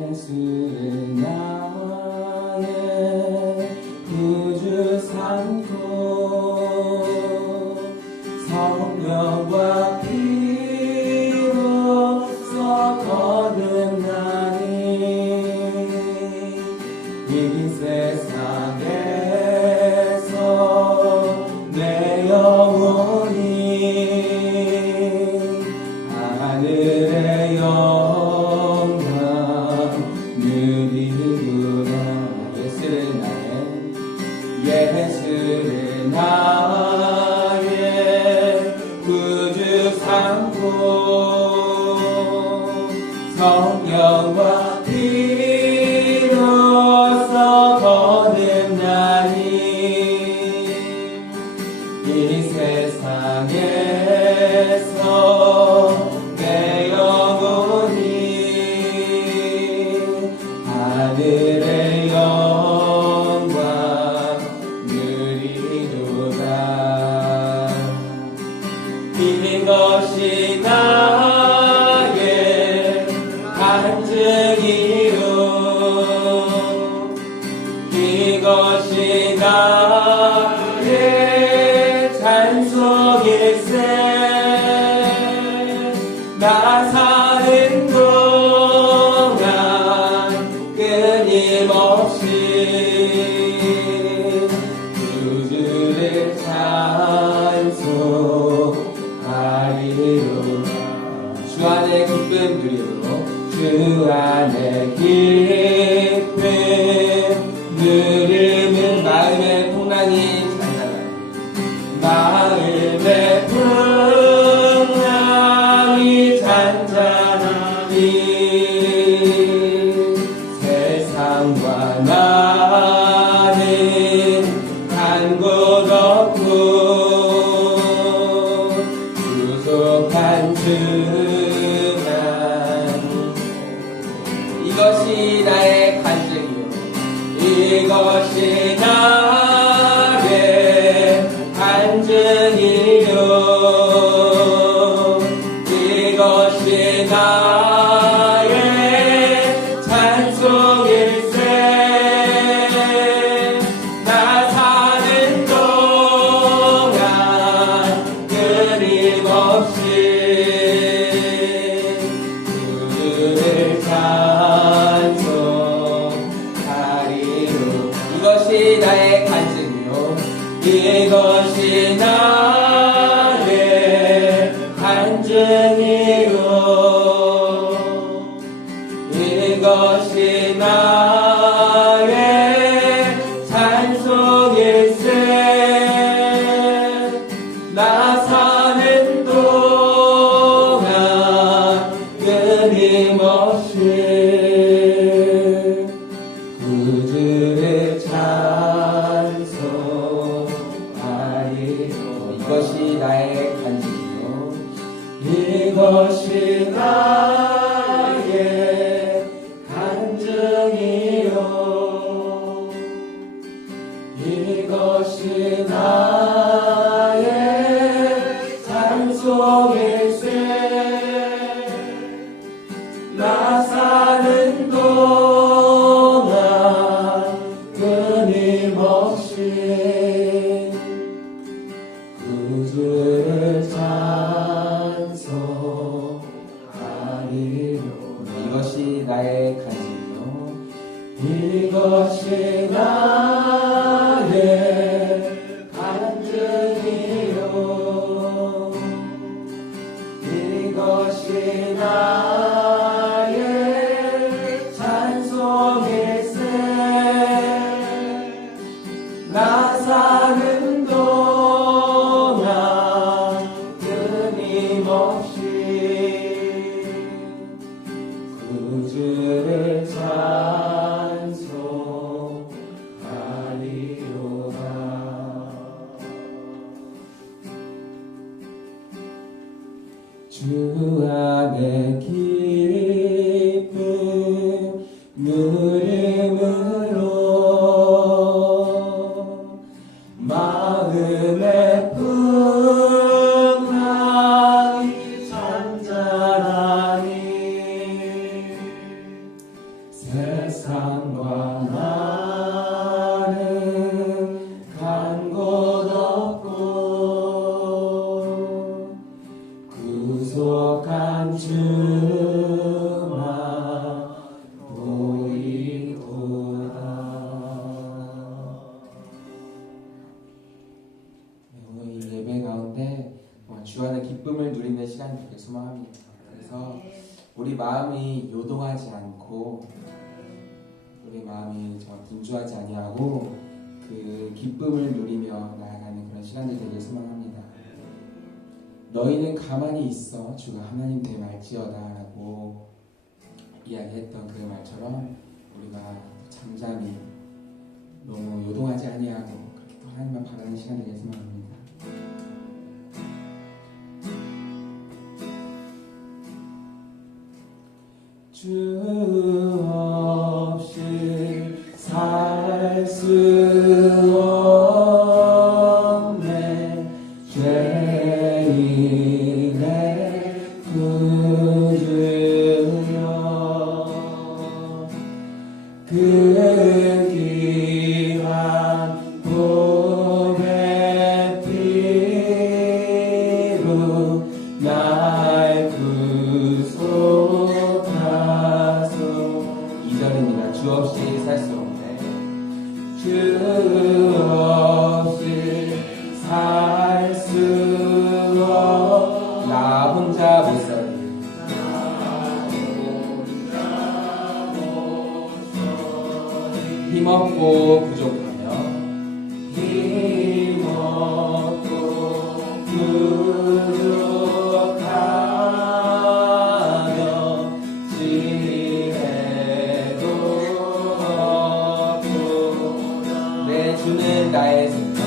예수는 나의 구주 삼고 성령과 피로써 거듭나니 이 세상에서 내 영혼이 하늘의 영광 누리구나. 예수를 나의 구주 삼고 성령과 피로써 거듭나니 이 세상에서 내 영혼이 하늘의 영광 누리도다. 이것이 나의 간증이요 이것이 나의 찬송일세. 나 사는 동안 끊임없이 구주를 찬송하리로다. 주 안에 기쁨 누리도록 주 안에 기쁨 누리는 마음의 풍랑이 잔잔하니 마음의 풍랑이 잔잔하니 세상과 나는 간 곳 없고 구속한 주만. 이것이 나의 간증이요 이것이 나의 간증이요 이것이 나의 찬송일세. 나 사는 동안 끊임없이 주를 찬송하리로. 이것이 나의 간증이요 이것이 나의 간증이요 이것이 나의 찬송일세. 나 사는 동안 끊임없이 구주를 찬송하리로. 이것이 나의 간증이요 이것이 나의 간증이요 이것이 나의 찬송일세. 나 사는 동안 끊임없이 구주를 찬송하리로. 이것이 나의 간증이요 이것이 나의 간증이요 이것이 나의 찬송일세. 나 사는 동안 끊임없이 구주를 찬송하리로다. 주 안에 기쁨 누림으로 마음의 풍랑이 잔잔하니 주 안에 기쁨을 누리는 시간이 되길 소망합니다. 그래서 우리 마음이 요동하지 않고 우리 마음이 정말 분주하지 아니하고 그 기쁨을 누리며 나아가는 그런 시간이 되길 소망합니다. 너희는 가만히 있어 주가 하나님 되 말지어다 라고 이야기했던 그 말처럼 우리가 잠잠히 너무 요동하지 아니하고 그렇게 또 하나님만 바라는 시간이 되길 소망합니다. 주 없이 살 수 없네 죄인의 구주여 그 귀한 보배 피로 날 구속하소. 2절입니다. 주 없이 살 수 없네. 주 없이 살 수 없. 나 혼자 못 살리. 힘없고 부족하며 힘없고 부족하며 지혜도 없고 내 주는 나의 생명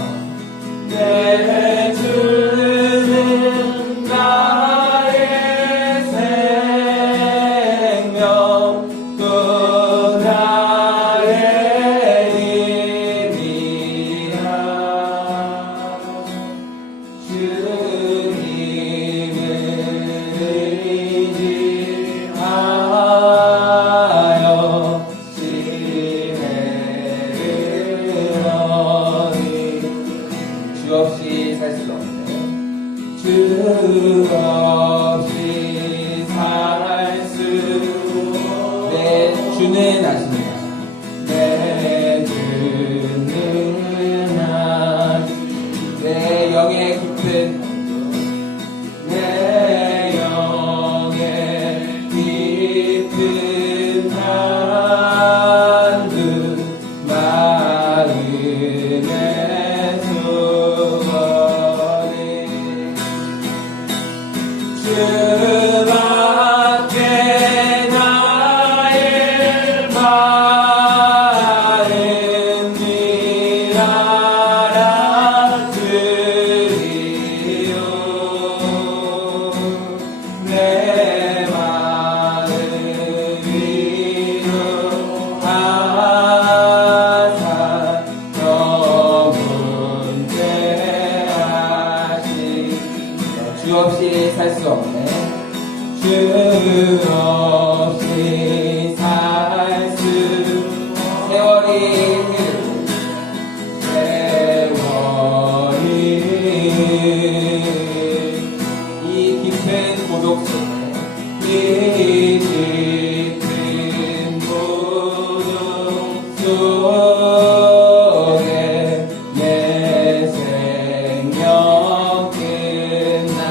내 주는 나의 생명 또 나의 힘이라 주님을 의지하여 지혜를 얻으리. 주 없이 살 수 없네. 주 없이 살 수 내 주는 아십니다. 내 주는 아십니다. 내 영의 깊은 내 영의 깊은 한두 마음의 소원이 주밖에 나의 마음을 알아주리요. 내 마음 위로하사 영원케 하시며 주 없이 살 수 없네. 주 없이 살 수 세월이 이 깊은 고독 속에 이 깊은 고독 속에 내 생명 끝나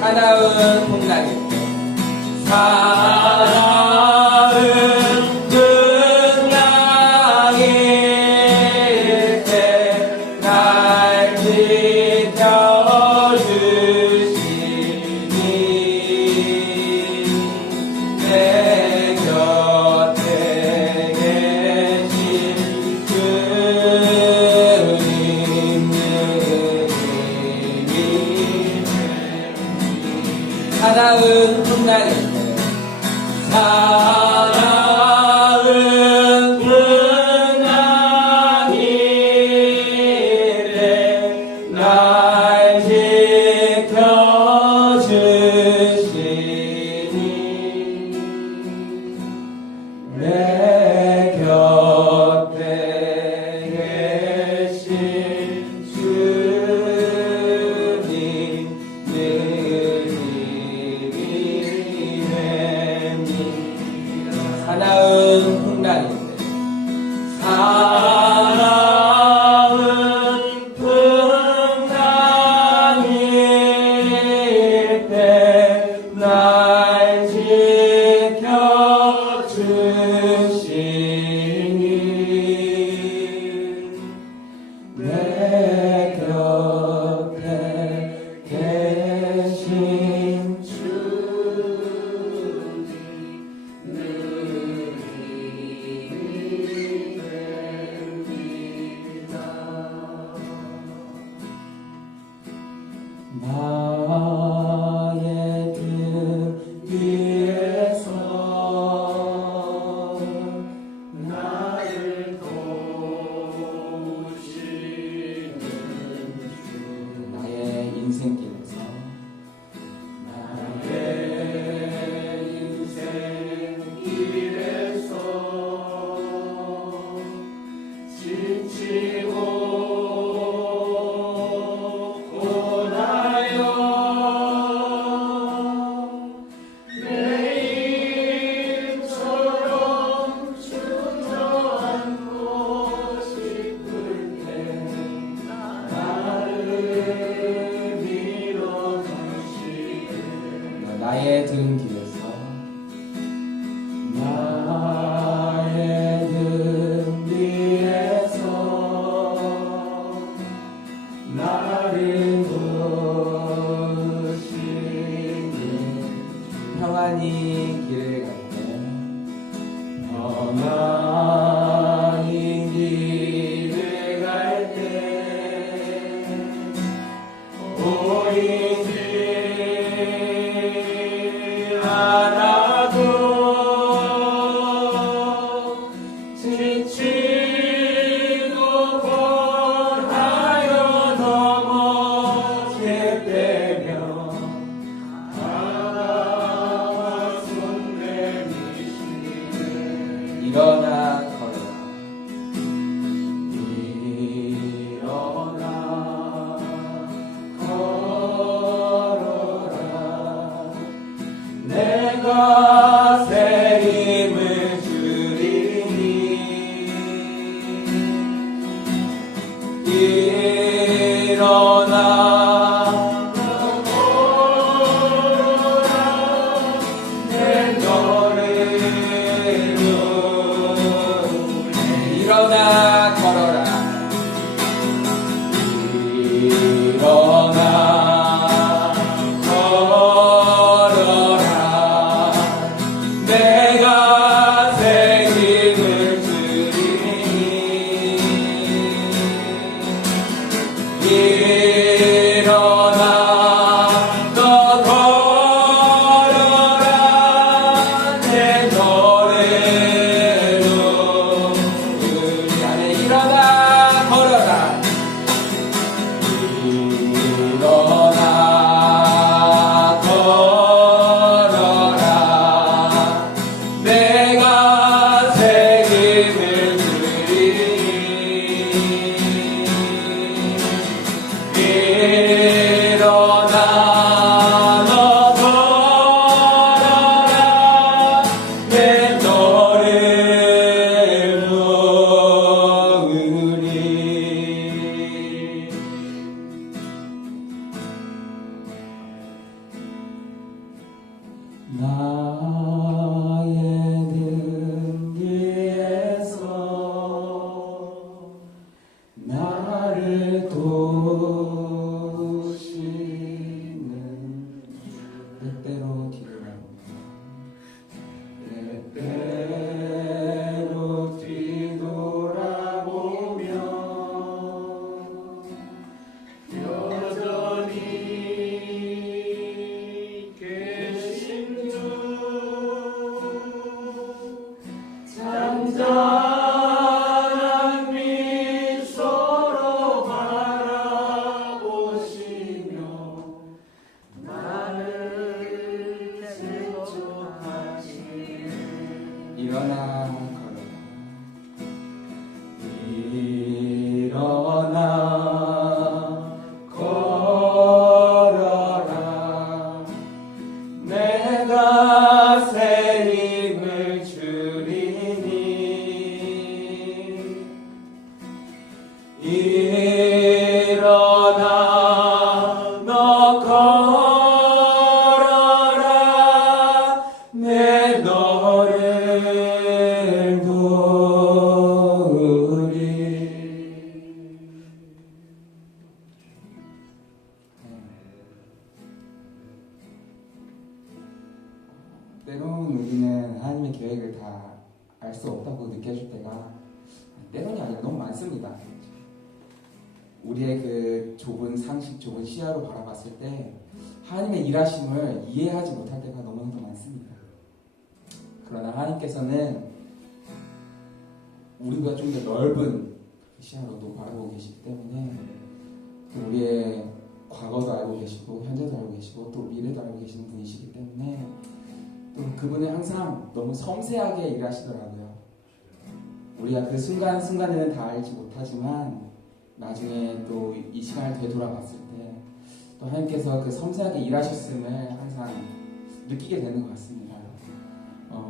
사나운 풍랑일 때 사나운 풍랑일 때 날 지켜주시니 내 곁에 계신 주님의 힘이 사나운 풍랑일 때 사나운 풍랑일 때 날 지켜주시니 내 곁에 계신 주님의 힘이 사나운 풍랑일 때 사나운 풍랑일 나의 등 위에서 나를 도우시는 주 나의 인생길에서 나의 인생길에서 지치고 나의 등 뒤에서 나의 등 뒤에서 나를 도우시는 평안히 길을 갈 때 평안히 길을 갈 때 보이지 않아도 지치고 권하여 넘어질 때면 바다와 손 내미시네 일어나 걸어라 일어나 걸어라 내가 새 힘을 주리니 일어나 걸어라 내 너를 일어나 걸어라 일어나 걸어라 내가 새 힘을 주리니 일어나 너 걸어라 내 노래로 우리 안에 일어나 걸어라 일어나 걸어라 내가 새 힘을 주리니 일어나 너 걸어라 내 너를 놓으리 나의 등 뒤에서 나를 도우시는 때때로 뒤돌아보며 여전히 계신 주 잔잔한 미소로 바라보시며 나를 세척하시네 일어나 걸어라 내가 새 힘을 주리니 일어나 너 걸어라 내 너를 도우리 때로는 우리는 하나님의 계획을 다 알 수 없다고 느껴질 때가 때론이 아니라 너무 많습니다. 우리의 그 좁은 상식, 좁은 시야로 바라봤을 때 하나님의 일하심을 이해하지 못할 때가 너무나도 많습니다. 그러나 하나님께서는 우리보다 좀 더 넓은 시야로도 바라보고 계시기 때문에 또 우리의 과거도 알고 계시고 현재도 알고 계시고 또 미래도 알고 계시는 분이시기 때문에 또 그분은 항상 너무 섬세하게 일하시더라고요. 우리가 그 순간순간에는 다 알지 못하지만 나중에 또 이 시간을 되돌아봤을 때 또 하나님께서 그 섬세하게 일하셨음을 항상 느끼게 되는 것 같습니다.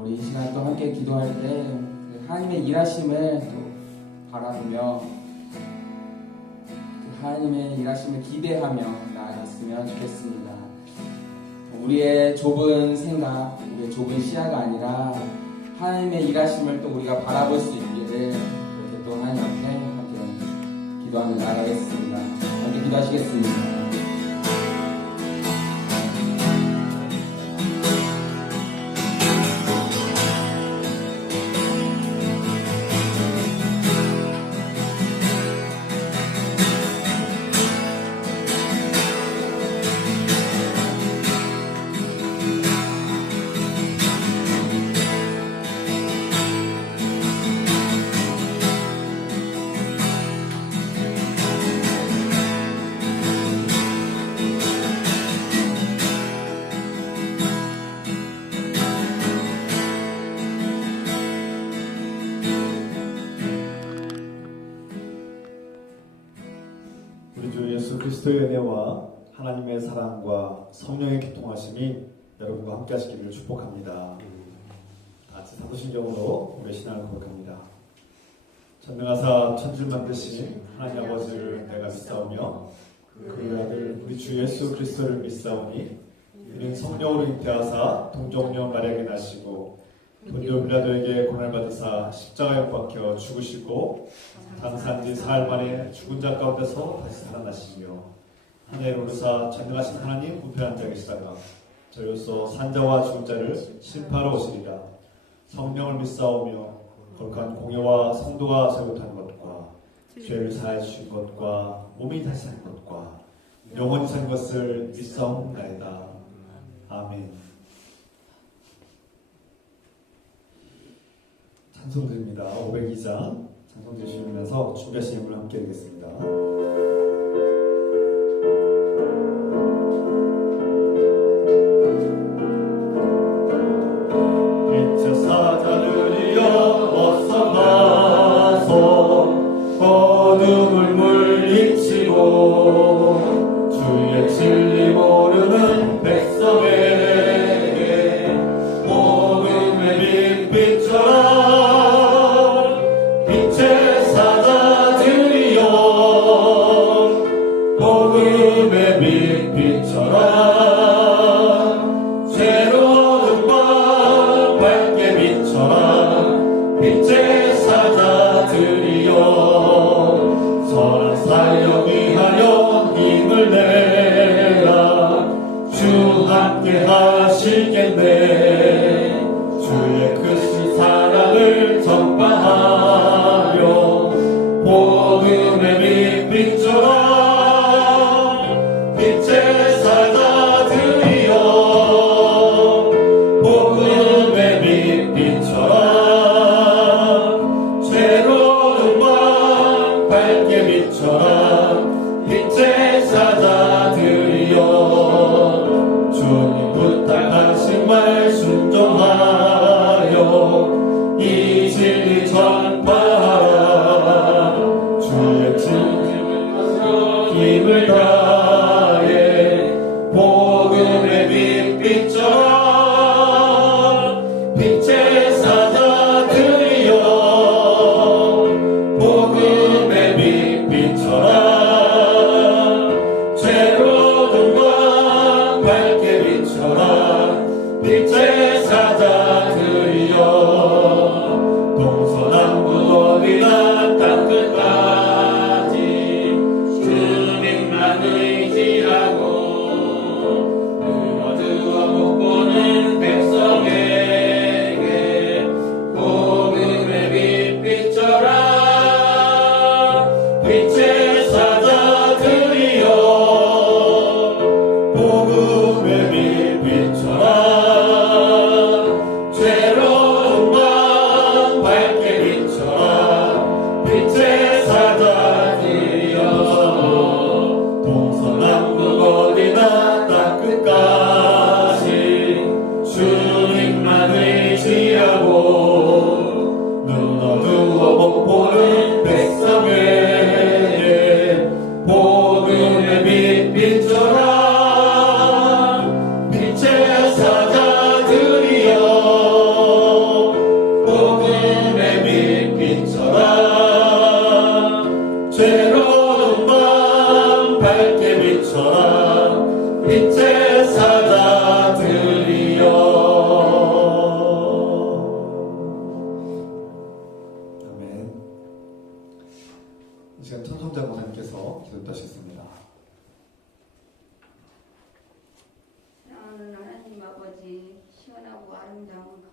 우리 이 시간 또 함께 기도할 때 그 하나님의 일하심을 또 바라보며 그 하나님의 일하심을 기대하며 나아갔으면 좋겠습니다. 우리의 좁은 생각, 우리의 좁은 시야가 아니라 하나님의 일하심을 또 우리가 바라볼 수 있기를 그렇게 또 하나님 앞에 함께 기도하며 나아가겠습니다. 함께 기도하시겠습니다. 그리스도의 은혜와 하나님의 사랑과 성령의 교통하심이 여러분과 함께 하시기를 축복합니다. 같이 사도신경으로 우리의 신앙을 고백합니다. 전능하사 천지를 만드신 하나님 아버지를 내가 믿사오며 그의 아들 우리 주 예수 그리스도를 믿사오니 이는 성령으로 잉태하사 동정녀 마리아에게 나시고 본디오 빌라도에게 고난을 받으사 십자가에 못 박혀 죽으시고 장사한지 사흘 만에 죽은 자 가운데서 다시 살아나시며 하늘에 오르사 전능하신 하나님 우편한 자 계시다가 저로서 산자와 죽은 자를 심판하러 오시리라. 성령을 믿사오며 거룩한 공예와 성도가 세우타는 것과 죄를 사해 주신 것과 몸이 다시 산 것과 영원히 산 것을 믿사옵나이다. 아멘. 찬송드립니다. 502장 찬송 주시면서 준비하신 예물을 함께 드리겠습니다. 어둠을 물리치고 주의 진리 모르는 백성에게 복음의 빛비처럼 빛의 사자들이여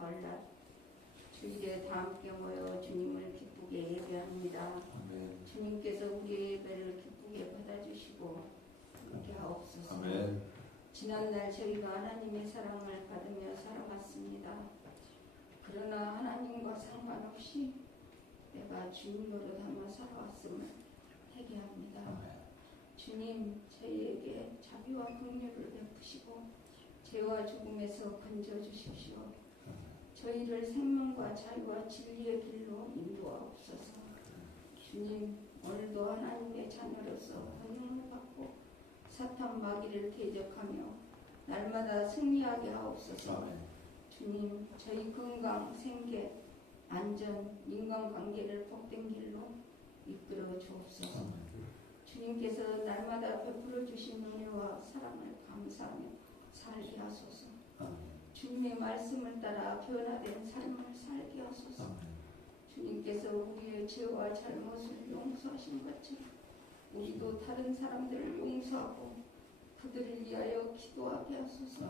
주말날 주일에 다 함께 모여 주님을 기쁘게 예배합니다. 아멘. 주님께서 우리의 예배를 기쁘게 받아주시고 함께 하옵소서. 아멘. 지난날 저희가 하나님의 사랑을 받으며 살아왔습니다. 그러나 하나님과 상관없이 내가 주님 노릇하며 살아왔음을 회개합니다. 주님, 저희에게 자비와 긍휼을 베푸시고 죄와 죽음에서 건져주십시오. 저희를 생명과 자유와 진리의 길로 인도하옵소서. 주님, 오늘도 하나님의 자녀로서 권능을 받고 사탄 마귀를 대적하며 날마다 승리하게 하옵소서. 아멘. 주님, 저희 건강, 생계, 안전, 인간관계를 복된 길로 이끌어 주옵소서. 주님께서 날마다 베풀어 주신 은혜와 사랑을 감사하며 살게 하소서. 주님의 말씀을 따라 변화된 삶을 살게 하소서. 주님께서 우리의 죄와 잘못을 용서하신 것처럼 우리도 다른 사람들을 용서하고 그들을 위하여 기도하게 하소서.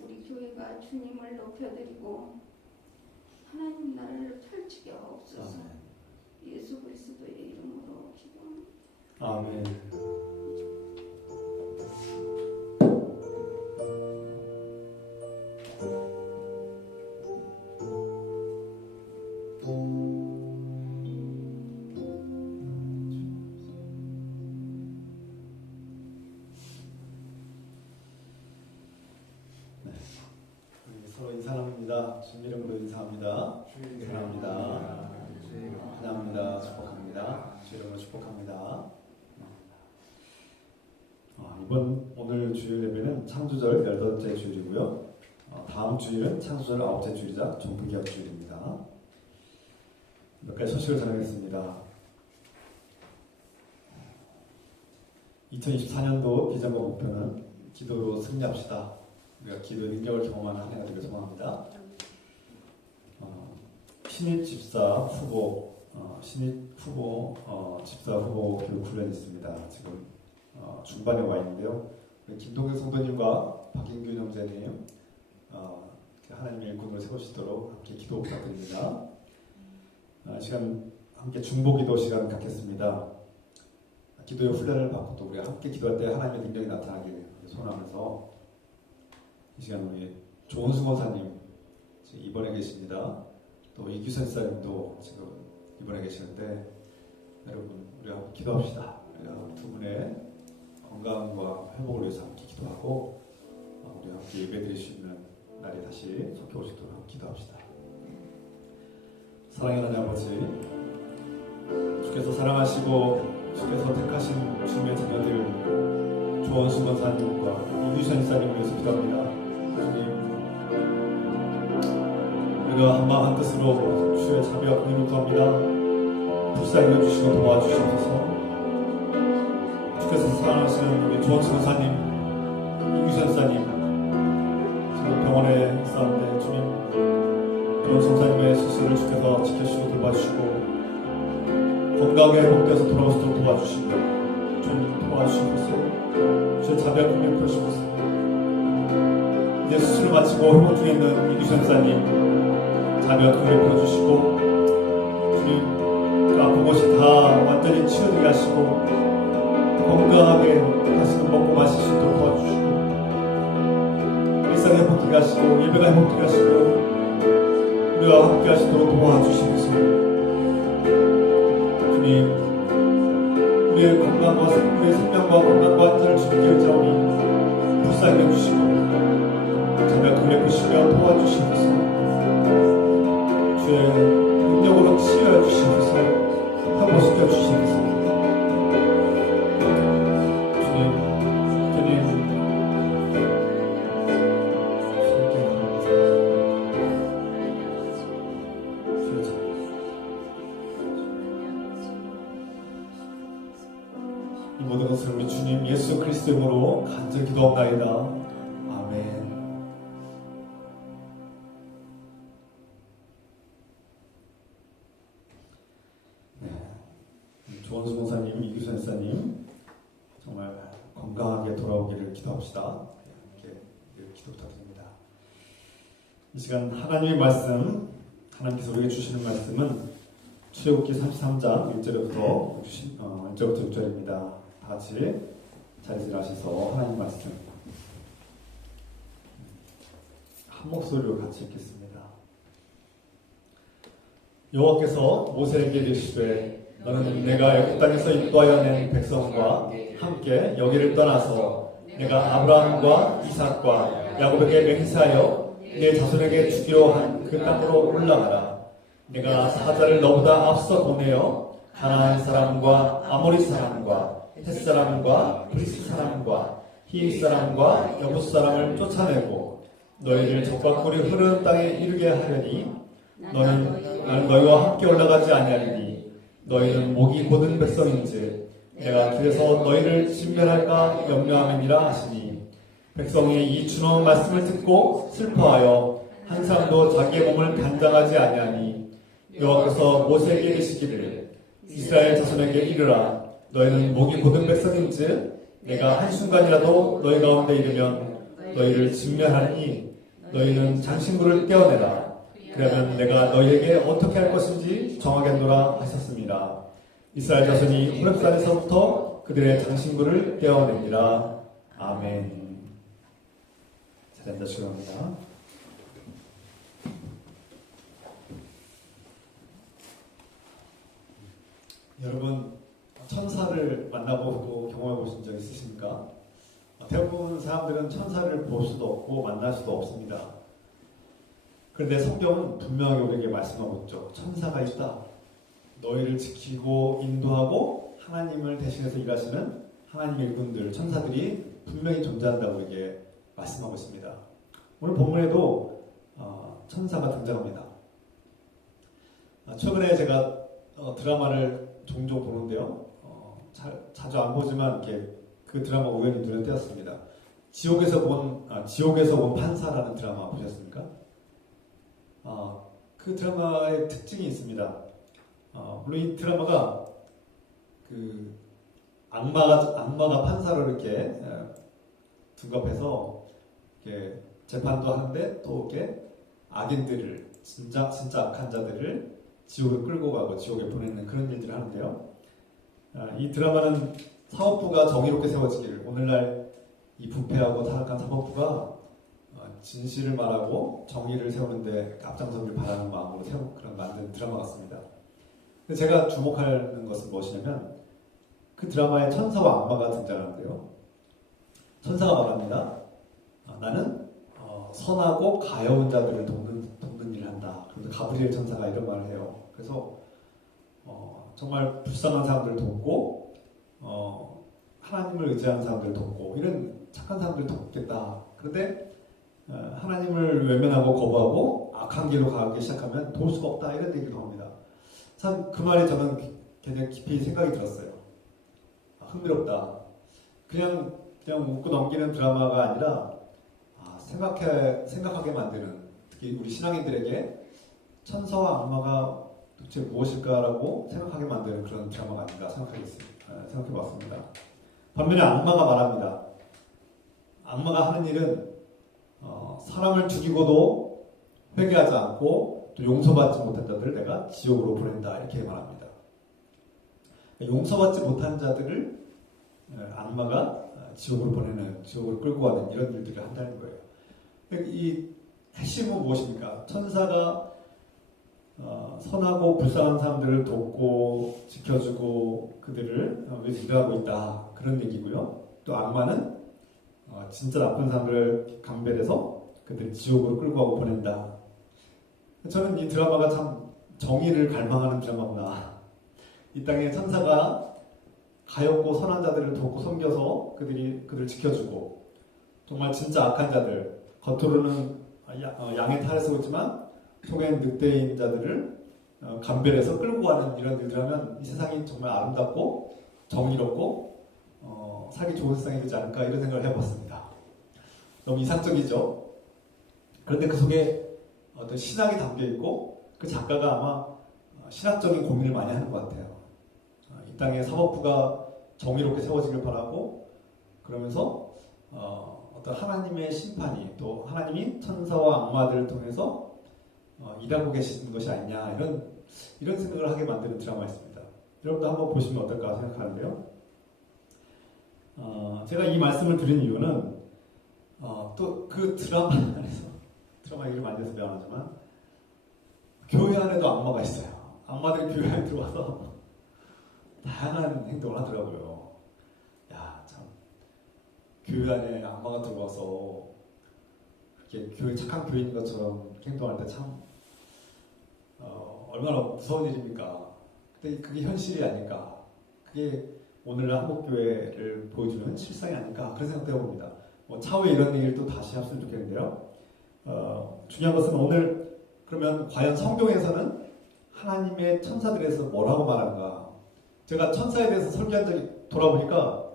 우리 교회가 주님을 높여드리고 하나님 나라를 펼치게 하옵소서. 예수 그리스도의 이름으로 기도합니다. 아멘. 서로 인사 나눕니다. 주님 이름으로 인사합니다. 사랑합니다. 환영합니다. 축복합니다. 주 이름으로 축복합니다. 오늘 주일 예배는 창조절 8번째 주일이고요. 다음 주일은 창조절 9째 주일이자 종부기약 주일입니다. 몇 가지 소식을 전하겠습니다. 2024년도 비전과 목표는 기도로 승리합시다. 우리가 기도의 능력을 경험하는 한 해가 되길 소망합니다. 신입 집사 후보 집사 후보 교육 훈련이 있습니다. 지금 중반에 와 있는데요. 김동현 성도님과 박인균 형제님 하나님의 일꾼으로 세우시도록 함께 기도 부탁드립니다. 시간 함께 중보기도 시간을 갖겠습니다. 기도의 훈련을 받고 또 우리가 함께 기도할 때 하나님의 능력이 나타나기를 소원하면서 이 시간 우리 조은수 권사님 입원해 계십니다. 또 이규선 사님도 지금 입원해 계시는데 여러분 우리가 기도합시다. 우리가 두 분의 건강과 회복을 위해서 함께 기도하고 우리가 함께 예배드릴 수 있는 날이 다시 속해 오시도록 기도합시다. 사랑의 하나님 아버지, 주께서 사랑하시고 주께서 택하신 주님의 자녀들 조원수 권사님과 이규선 지사님을 위해서 기도합니다. 주님, 우리가 한마음 한뜻으로 주의 자비와 긍휼을 구합니다. 불쌍히 여주시고 도와주시옵소서. 주께서 사랑하시는 우리 조원수 권사님, 이규선 지사님 지금 병원에 있었는데 주님, 조원수 권사님의 수술을 주께서 지켜주시고 돌봐주시고 건강에 회복되어서 돌아오시도록 도와주시고 주님 도와주시옵소서. 주의 자비와 긍휼을 펴주시옵소서. 이제 수술을 마치고 회복 중에 있는 이규선 지사님 자비와 긍휼을 펴주시고 주님 그 아픈 곳이 다 완전히 치유되게 하시고 건강하게 다시금 먹고 마실 수 있도록 도와주시고 일상이 회복되게 하시고 예배가 회복되게 하시고 우리와 함께 하시도록 도와주시옵소서. 주님, 우리의 건강과 우리의 생명과 건강과 안전을 주님께 의지하오니 불쌍히 여주시고 자비와 긍휼을 베푸시며 도와주시옵소서. 주의 능력으로 치유하여 주시옵소서. 회복시켜 주시옵소서. 이 모든 것을 우리 주님 예수 그리스도 이름으로 간절히 기도합나이다. 아멘. 조원수 목사님, 이규선 목사님 정말 건강하게 돌아오기를 기도합시다. 이렇게 기도 부탁드립니다. 이 시간 하나님의 말씀, 하나님께서 우리에게 주시는 말씀은 출애굽기 33장 1절부터 6절입니다. 다 같이 자리에 일어나셔서 하나님 말씀 한 목소리로 같이 읽겠습니다. 여호와께서 모세에게 이르시되 너는 내가 애굽 땅에서 인도하여 낸 백성과 함께 여기를 떠나서 내가 아브라함과 이삭과 야곱에게 맹세하여 내 자손에게 주기로 한 그 땅으로 올라가라. 내가 사자를 너보다 앞서 보내어 가나안 사람과 아모리 사람과 헷 사람과 브리스 사람과 히윗 사람과 여부스 사람을 쫓아내고 너희를 적과 꿀이 흐르는 땅에 이르게 하려니 나는 너희와 함께 올라가지 아니하리니 너희는 목이 곧은 백성인지 내가 길에서 너희를 진멸할까 염려함이니라 하시니 백성이 이 준엄한 말씀을 듣고 슬퍼하여 한 사람도 자기의 몸을 단장하지 아니하니 여호와께서 모세에게 이르시기를 이스라엘 자손에게 이르라 너희는 목이 곧은 백성인즉 내가 한순간이라도 너희 가운데 이르면 너희를 진멸하니 너희는 장신구를 떼어내라 그러면 내가 너희에게 어떻게 할 것인지 정하겠노라 하셨습니다. 이스라엘 자손이 호렙산에서부터 그들의 장신구를 떼어냅니다. 아멘. 자리에 앉으시기 바랍니다. 여러분 천사를 만나보고 경험해 보신 적 있으십니까? 대부분 사람들은 천사를 볼 수도 없고 만날 수도 없습니다. 그런데 성경은 분명히 우리에게 말씀하고 있죠. 천사가 있다. 너희를 지키고 인도하고 하나님을 대신해서 일하시는 하나님의 일꾼들, 천사들이 분명히 존재한다고 우리에게 말씀하고 있습니다. 오늘 본문에도 천사가 등장합니다. 최근에 제가 드라마를 종종 보는데요. 자주 안 보지만 이렇게 그 드라마 우연히 눈에 띄었습니다. 지옥에서 본 판사라는 드라마 보셨습니까? 그 드라마의 특징이 있습니다. 물론 이 드라마가 그 악마가 판사로 이렇게 둔갑해서 이렇게 재판도 하는데 또 이렇게 악인들을 진짜 악한 자들을 지옥으로 끌고 가고 지옥에 보내는 그런 일들을 하는데요. 이 드라마는 사법부가 정의롭게 세워지기를 오늘날 이 부패하고 타락한 사법부가 진실을 말하고 정의를 세우는데 앞장서기를 바라는 마음으로 그런 만든 드라마 같습니다. 근데 제가 주목하는 것은 무엇이냐면 그 드라마에 천사와 악마가 등장하는데요. 천사가 말합니다. 나는 선하고 가여운 자들을 돕는 일을 한다. 그래서 가브리엘 천사가 이런 말을 해요. 그래서 정말 불쌍한 사람들을 돕고 하나님을 의지하는 사람들을 돕고 이런 착한 사람들을 돕겠다. 그런데 하나님을 외면하고 거부하고 악한 길로 가기 시작하면 도울 수가 없다. 이런 얘기도 합니다. 참 그 말이 저는 굉장히 깊이 생각이 들었어요. 흥미롭다. 그냥 웃고 넘기는 드라마가 아니라 생각하게 만드는, 특히 우리 신앙인들에게 천사와 악마가 도대체 무엇일까라고 생각하게 만드는 그런 드라마가 아닌가 생각해봤습니다. 반면에 악마가 말합니다. 악마가 하는 일은 사람을 죽이고도 회개하지 않고 또 용서받지 못한 자들을 내가 지옥으로 보낸다, 이렇게 말합니다. 용서받지 못한 자들을 악마가 지옥으로 끌고 가는 이런 일들을 한다는 거예요. 이 핵심은 무엇입니까? 천사가 선하고 불쌍한 사람들을 돕고 지켜주고 그들을 인도하고 있다, 그런 얘기고요. 또 악마는 진짜 나쁜 사람들을 감별해서 그들을 지옥으로 끌고 가고 보낸다. 저는 이 드라마가 참 정의를 갈망하는 드라마구나. 이 땅에 천사가 가엾고 선한 자들을 돕고 섬겨서 그들을 지켜주고, 정말 진짜 악한 자들, 겉으로는 양의 탈을 쓰고 있지만 속에는 늑대인 자들을 감별해서 끌고 가는 이런 일들 하면 이 세상이 정말 아름답고 정의롭고 살기 좋은 세상이 되지 않을까, 이런 생각을 해봤습니다. 너무 이상적이죠? 그런데 그 속에 어떤 신학이 담겨있고 그 작가가 아마 신학적인 고민을 많이 하는 것 같아요. 이 땅의 사법부가 정의롭게 세워지길 바라고, 그러면서 어떤 하나님의 심판이 또 하나님이 천사와 악마들을 통해서 일하고 계시는 것이 아니냐 이런 생각을 하게 만드는 드라마였습니다. 여러분도 한번 보시면 어떨까 생각하는데요. 제가 이 말씀을 드린 이유는 또 그 드라마 안에서 드라마 얘기를 많이 해서 미안하지만 교회 안에도 악마가 있어요. 악마들이 교회 안에 들어와서 다양한 행동을 하더라고요. 야, 참 교회 안에 악마가 들어와서 그렇게 교회 착한 교인인 것처럼 행동할 때 참 얼마나 무서운 일입니까? 근데 그게 현실이 아닐까? 그게 오늘 한국교회를 보여주는 실상이 아닐까? 그런 생각도 해봅니다. 차후에 이런 얘기를 또 다시 했으면 좋겠는데요. 중요한 것은 오늘 그러면 과연 성경에서는 하나님의 천사들에 대해서 뭐라고 말하는가? 제가 천사에 대해서 설교한 적이 돌아보니까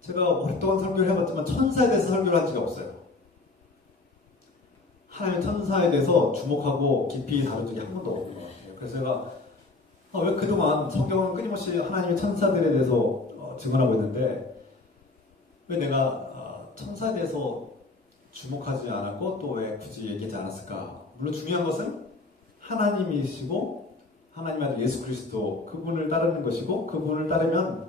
제가 오랫동안 설교를 해봤지만 천사에 대해서 설교를 한 적이 없어요. 하나님의 천사에 대해서 주목하고 깊이 다룬 적이 한 번도 없는 것 같아요. 그래서 제가 왜 그동안 성경은 끊임없이 하나님의 천사들에 대해서 증언하고 있는데 왜 내가 천사에 대해서 주목하지 않았고 또 왜 굳이 얘기하지 않았을까? 물론 중요한 것은 하나님이시고 하나님의 아들 예수 그리스도 그분을 따르는 것이고 그분을 따르면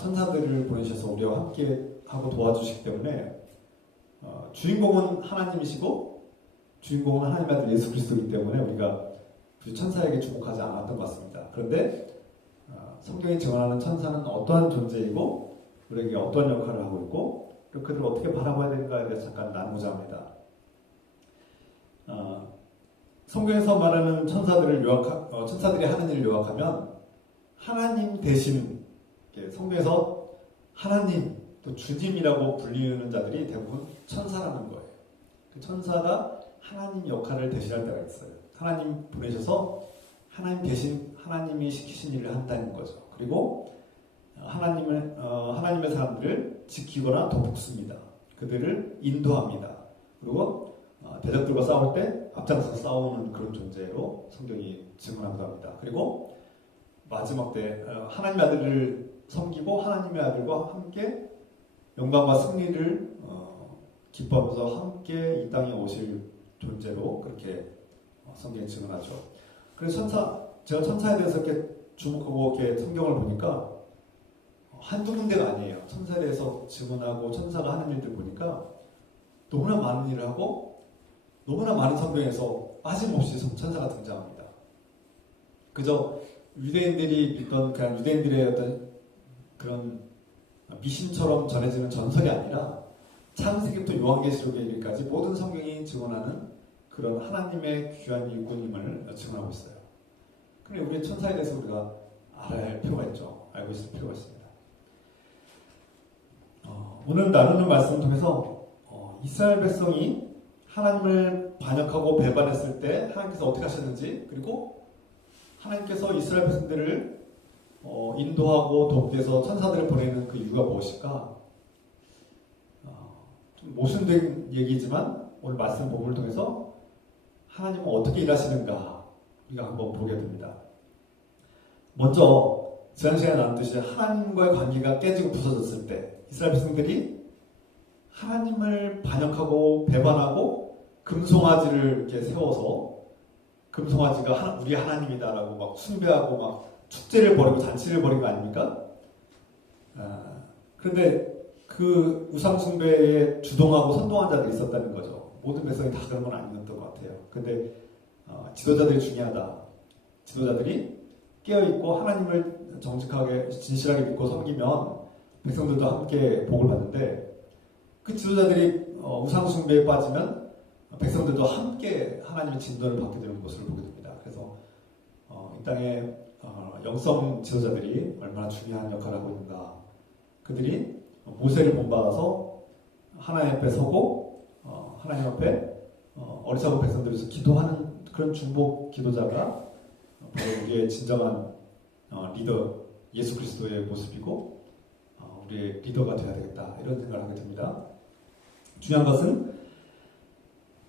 천사들을 보내셔서 우리와 함께 하고 도와주시기 때문에 주인공은 하나님이시고 주인공은 하나님의 아들 예수 그리스도이기 때문에 우리가 천사에게 주목하지 않았던 것 같습니다. 그런데 성경이 증언하는 천사는 어떠한 존재이고 우리에게 어떤 역할을 하고 있고 그들을 어떻게 바라봐야 되는가에 대해서 잠깐 나누고자 합니다. 성경에서 말하는 천사들이 하는 일을 요약하면 하나님 대신 성경에서 하나님 또 주님이라고 불리는 자들이 대부분 천사라는 거예요. 그 천사가 하나님 역할을 대신할 때가 있어요. 하나님 보내셔서 하나님 대신 하나님이 시키신 일을 한다는 거죠. 그리고 하나님의 사람들을 지키거나 돕습니다. 그들을 인도합니다. 그리고 대적들과 싸울 때 앞장서서 싸우는 그런 존재로 성경이 증언하기도 합니다. 그리고 마지막 때 하나님의 아들을 섬기고 하나님의 아들과 함께 영광과 승리를 기뻐하면서 함께 이 땅에 오실 존재로 그렇게 성경이 증언하죠. 그래서 제가 천사에 대해서 이렇게 주목하고 이렇게 성경을 보니까 한두 군데가 아니에요. 천사에 대해서 증언하고 천사가 하는 일들 보니까 너무나 많은 일을 하고 너무나 많은 성경에서 빠짐없이 천사가 등장합니다. 그저 유대인들이 믿던 그냥 유대인들의 어떤 그런 미신처럼 전해지는 전설이 아니라 창세기부터 요한계시록에 이르기까지 모든 성경이 증언하는 그런 하나님의 귀한 일꾼임을 증언하고 있어요. 그런데 우리 천사에 대해서 우리가 알아야 할 필요가 있죠. 알고 있을 필요가 있습니다. 오늘 나누는 말씀을 통해서 이스라엘 백성이 하나님을 반역하고 배반했을 때 하나님께서 어떻게 하셨는지 그리고 하나님께서 이스라엘 백성들을 인도하고 돕기 위해서 천사들을 보내는 그 이유가 무엇일까? 좀 모순된 얘기지만 오늘 말씀 본문을 통해서 하나님은 어떻게 일하시는가 우리가 한번 보게 됩니다. 먼저 지난 시간에 나눴듯이 하나님과의 관계가 깨지고 부서졌을 때 이스라엘 백성들이 하나님을 반역하고 배반하고 금송아지를 이렇게 세워서 금송아지가 우리 하나님이다라고 막 숭배하고 막 축제를 벌이고 잔치를 벌인 거 아닙니까? 그런데 그 우상숭배에 주동하고 선동한 자들이 있었다는 거죠. 모든 백성이 다 그런 건 아니었던 것 같아요. 근데 지도자들이 중요하다. 지도자들이 깨어있고 하나님을 정직하게 진실하게 믿고 섬기면 백성들도 함께 복을 받는데 그 지도자들이 우상숭배에 빠지면 백성들도 함께 하나님의 진노를 받게 되는 것을 보게 됩니다. 그래서 이 땅에 영성 지도자들이 얼마나 중요한 역할을 하고 있는가. 그들이 모세를 본받아서 하나님 앞에 서고 하나님 앞에 어리석은 백성들에서 기도하는 그런 중보 기도자가 바로 우리의 진정한 리더 예수 그리스도의 모습이고 우리의 리더가 되어야 되겠다 이런 생각을 하게 됩니다. 중요한 것은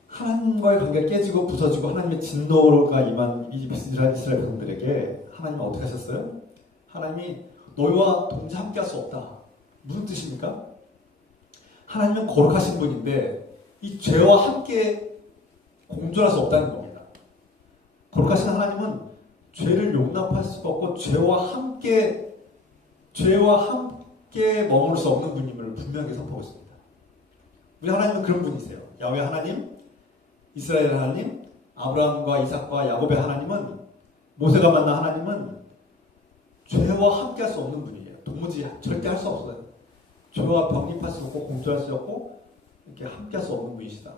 하나님과의 관계가 깨지고 부서지고 하나님의 진노가 임한 이 이스라엘 백성들에게 하나님은 어떻게 하셨어요? 하나님이 너희와 동시에 함께 할 수 없다. 무슨 뜻입니까? 하나님은 거룩하신 분인데 이 죄와 함께 공존할 수 없다는 겁니다. 거룩하신 하나님은 죄를 용납할 수가 없고 죄와 함께 머물 수 없는 분임을 분명히 선포하고 있습니다. 우리 하나님은 그런 분이세요. 야훼 하나님, 이스라엘 하나님, 아브라함과 이삭과 야곱의 하나님은, 모세가 만난 하나님은 죄와 함께 할 수 없는 분이에요. 도무지 절대 할 수 없어요. 죄와 병립할 수 없고 공존할 수 없고 이렇게 함께 할 수 없는 분이시다.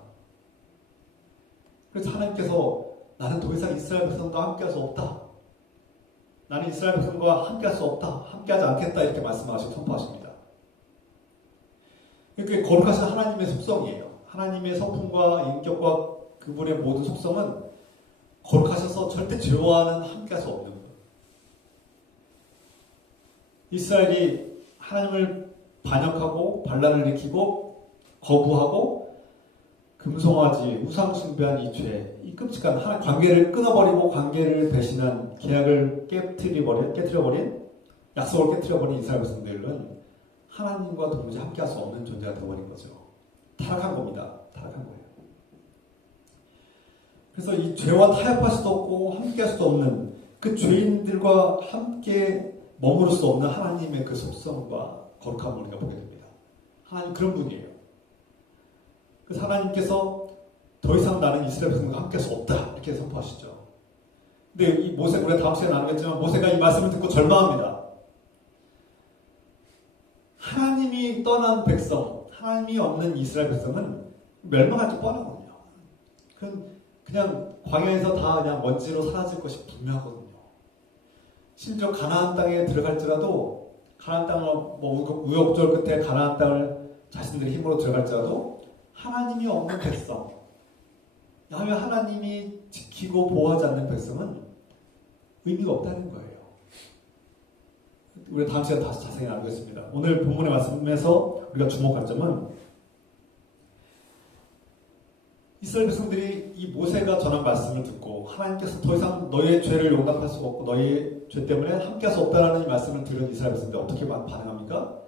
그래서 하나님께서 나는 더 이상 이스라엘 백성과 함께 할 수 없다. 나는 이스라엘 백성과 함께 할 수 없다. 함께 하지 않겠다. 이렇게 말씀하시고 선포하십니다. 그게 거룩하신 하나님의 속성이에요. 하나님의 성품과 인격과 그분의 모든 속성은 거룩하셔서 절대 죄와는 함께 할 수 없는 거예요. 이스라엘이 하나님을 반역하고 반란을 일으키고 거부하고 금송아지 우상 숭배한 이 죄, 이 끔찍한 관계를 끊어버리고 관계를 배신한 계약을 깨트려버린 약속을 깨트려버린 이스라엘 백성들은 하나님과 도무지 함께할 수 없는 존재가 되어버린 거죠. 타락한 겁니다. 타락한 거예요. 그래서 이 죄와 타협할 수도 없고 함께할 수도 없는 그 죄인들과 함께 머무를 수 없는 하나님의 그 속성과 거룩함을 우리가 보게 됩니다. 하나님 그런 분이에요. 그래서 하나님께서 더 이상 나는 이스라엘 백성과 함께할 수 없다 이렇게 선포하시죠. 근데 이 모세, 우리가 다음 시간에 나누겠지만 모세가 이 말씀을 듣고 절망합니다. 하나님이 떠난 백성, 하나님이 없는 이스라엘 백성은 멸망할 게 뻔하거든요. 그냥 광야에서 다 그냥 먼지로 사라질 것이 분명하거든요. 심지어 가나안 땅에 들어갈지라도 가나안 땅을 우여곡절 끝에 가나안 땅을 자신들의 힘으로 들어갈지라도 하나님이 없는 백성, 야훼 하나님이 지키고 보호하지 않는 백성은 의미가 없다는 거예요. 우리 다음 시간에 다시 자세히 나누겠습니다. 오늘 본문의 말씀에서 우리가 주목할 점은 이스라엘 백성들이 이 모세가 전한 말씀을 듣고 하나님께서 더 이상 너희의 죄를 용납할 수가 없고 너희의 죄 때문에 함께할 수 없다라는 이 말씀을 들은 이스라엘 백성들이 어떻게 반응합니까?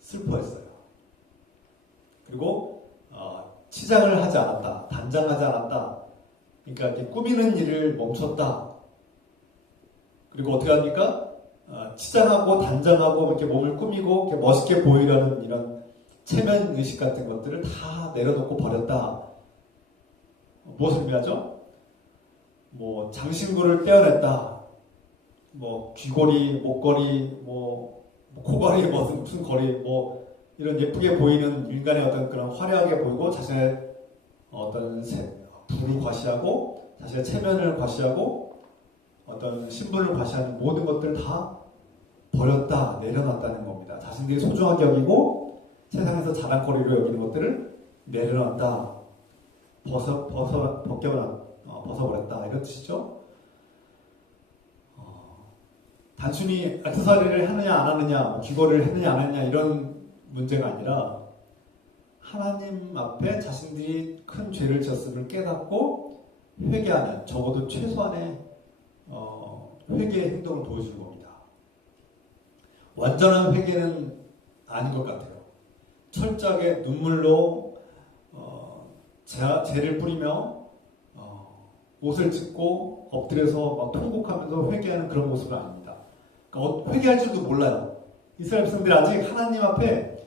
슬퍼했어요. 그리고 치장을 하지 않았다, 단장하지 않았다. 그러니까 이렇게 꾸미는 일을 멈췄다. 그리고 어떻게 합니까? 치장하고 단장하고 이렇게 몸을 꾸미고 이렇게 멋있게 보이려는 이런 체면 의식 같은 것들을 다 내려놓고 버렸다. 무엇을 의미하죠? 뭐 장신구를 떼어냈다. 뭐 귀걸이, 목걸이, 뭐 코걸이, 무슨 거리, 뭐 이런 예쁘게 보이는 인간의 어떤 그런 화려하게 보이고 자신의 어떤 부를 과시하고 자신의 체면을 과시하고 어떤 신분을 과시하는 모든 것들을 다 버렸다, 내려놨다는 겁니다. 자신들이 소중하게 여기고 세상에서 자랑거리로 여기는 것들을 내려놨다, 벗어버렸다 이런 뜻이죠. 단순히 액세서리를 하느냐 안 하느냐, 귀걸이를 했느냐 안 했느냐 이런 문제가 아니라 하나님 앞에 자신들이 큰 죄를 지었음을 깨닫고 회개하는, 적어도 최소한의 회개의 행동을 보여주는 겁니다. 완전한 회개는 아닌 것 같아요. 철저하게 눈물로 죄를 뿌리며 옷을 찢고 엎드려서 막 통곡하면서 회개하는 그런 모습은 아닙니다. 그러니까 회개할 줄도 몰라요. 이스라엘 백성들이 아직 하나님 앞에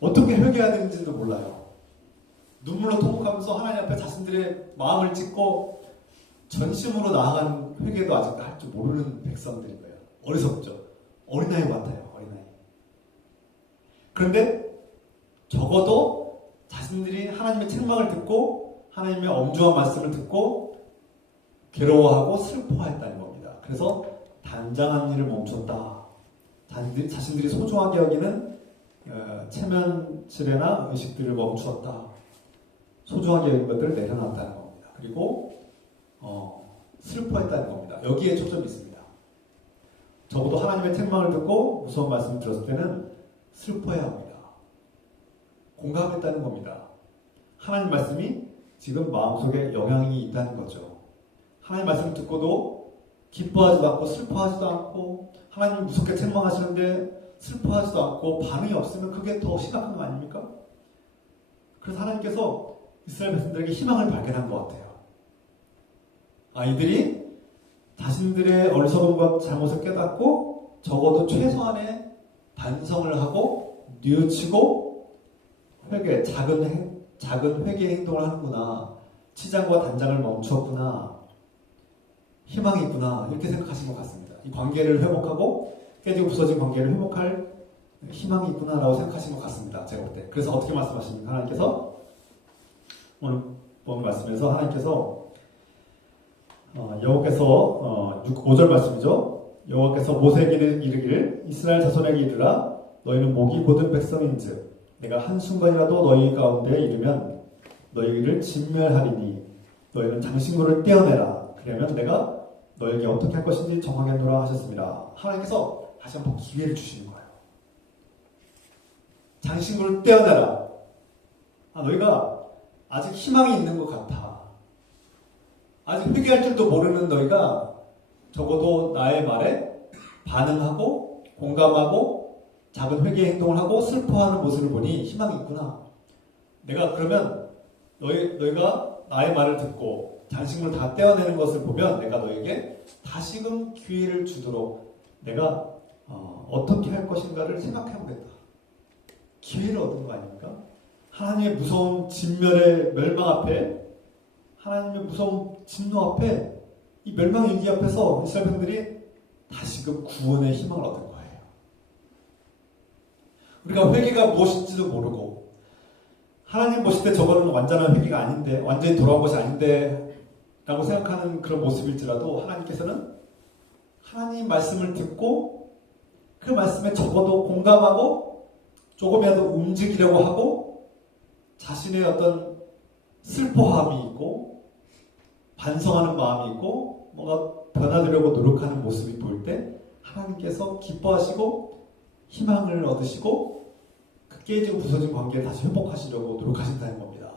어떻게 회개해야 되는지도 몰라요. 눈물로 통곡하면서 하나님 앞에 자신들의 마음을 찢고 전심으로 나아가는 회개도 아직 할 줄 모르는 백성들인 거예요. 어리석죠. 어린아이 같아요. 어린아이. 그런데 적어도 자신들이 하나님의 책망을 듣고 하나님의 엄중한 말씀을 듣고 괴로워하고 슬퍼했다는 겁니다. 그래서 단장한 일을 멈췄다. 자신들이 소중하게 여기는 체면질이나 의식들을 멈추었다. 소중하게 여기는 것들을 내려놨다는 겁니다. 그리고 슬퍼했다는 겁니다. 여기에 초점이 있습니다. 적어도 하나님의 책망을 듣고 무서운 말씀을 들었을 때는 슬퍼해야 합니다. 공감했다는 겁니다. 하나님 말씀이 지금 마음속에 영향이 있다는 거죠. 하나님 말씀을 듣고도 기뻐하지도 않고 슬퍼하지도 않고 하나님을 무섭게 책망하시는데 슬퍼하지도 않고 반응이 없으면 그게 더 심각한 거 아닙니까? 그래서 하나님께서 이스라엘 백성들에게 희망을 발견한 것 같아요. 아이들이 자신들의 어리석음과 잘못을 깨닫고 적어도 최소한의 반성을 하고 뉘우치고 작은 회개 행동을 하는구나. 치장과 단장을 멈췄구나. 희망이 있구나. 이렇게 생각하신 것 같습니다. 이 관계를 회복하고 깨지고 부서진 관계를 회복할 희망이 있구나라고 생각하신 것 같습니다. 제가 볼 때. 그래서 어떻게 말씀하십니까? 하나님께서 오늘 본 말씀에서 하나님께서 여호와께서 5절 말씀이죠. 여호와께서 모세에게 이르기를 이스라엘 자손에게 이르라 너희는 목이 곧은 백성인즉 내가 한순간이라도 너희 가운데 이르면 너희를 진멸하리니 너희는 장신구를 떼어내라. 그러면 내가 너에게 어떻게 할 것인지 정하겠노라 하셨습니다. 하나님께서 다시 한번 기회를 주시는 거예요. 장신구를 떼어내라. 너희가 아직 희망이 있는 것 같아. 아직 회개할 줄도 모르는 너희가 적어도 나의 말에 반응하고 공감하고 작은 회개 행동을 하고 슬퍼하는 모습을 보니 희망이 있구나. 내가 그러면 너희가 나의 말을 듣고 장식물을 다 떼어내는 것을 보면 내가 너에게 다시금 기회를 주도록 내가 어떻게 할 것인가를 생각해보겠다. 기회를 얻은 거 아닙니까? 하나님의 무서운 진멸의 멸망 앞에 하나님의 무서운 진노 앞에 이 멸망의 위기 앞에서 이스라엘 백성들이 다시금 구원의 희망을 얻은 거예요. 우리가 회개가 무엇인지도 모르고 하나님 보실 때 저거는 완전한 회개가 아닌데 완전히 돌아온 것이 아닌데 라고 생각하는 그런 모습일지라도 하나님께서는 하나님 말씀을 듣고 그 말씀에 적어도 공감하고 조금이라도 움직이려고 하고 자신의 어떤 슬퍼함이 있고 반성하는 마음이 있고 뭔가 변화되려고 노력하는 모습이 보일 때 하나님께서 기뻐하시고 희망을 얻으시고 그 깨지고 부서진 관계를 다시 회복하시려고 노력하신다는 겁니다.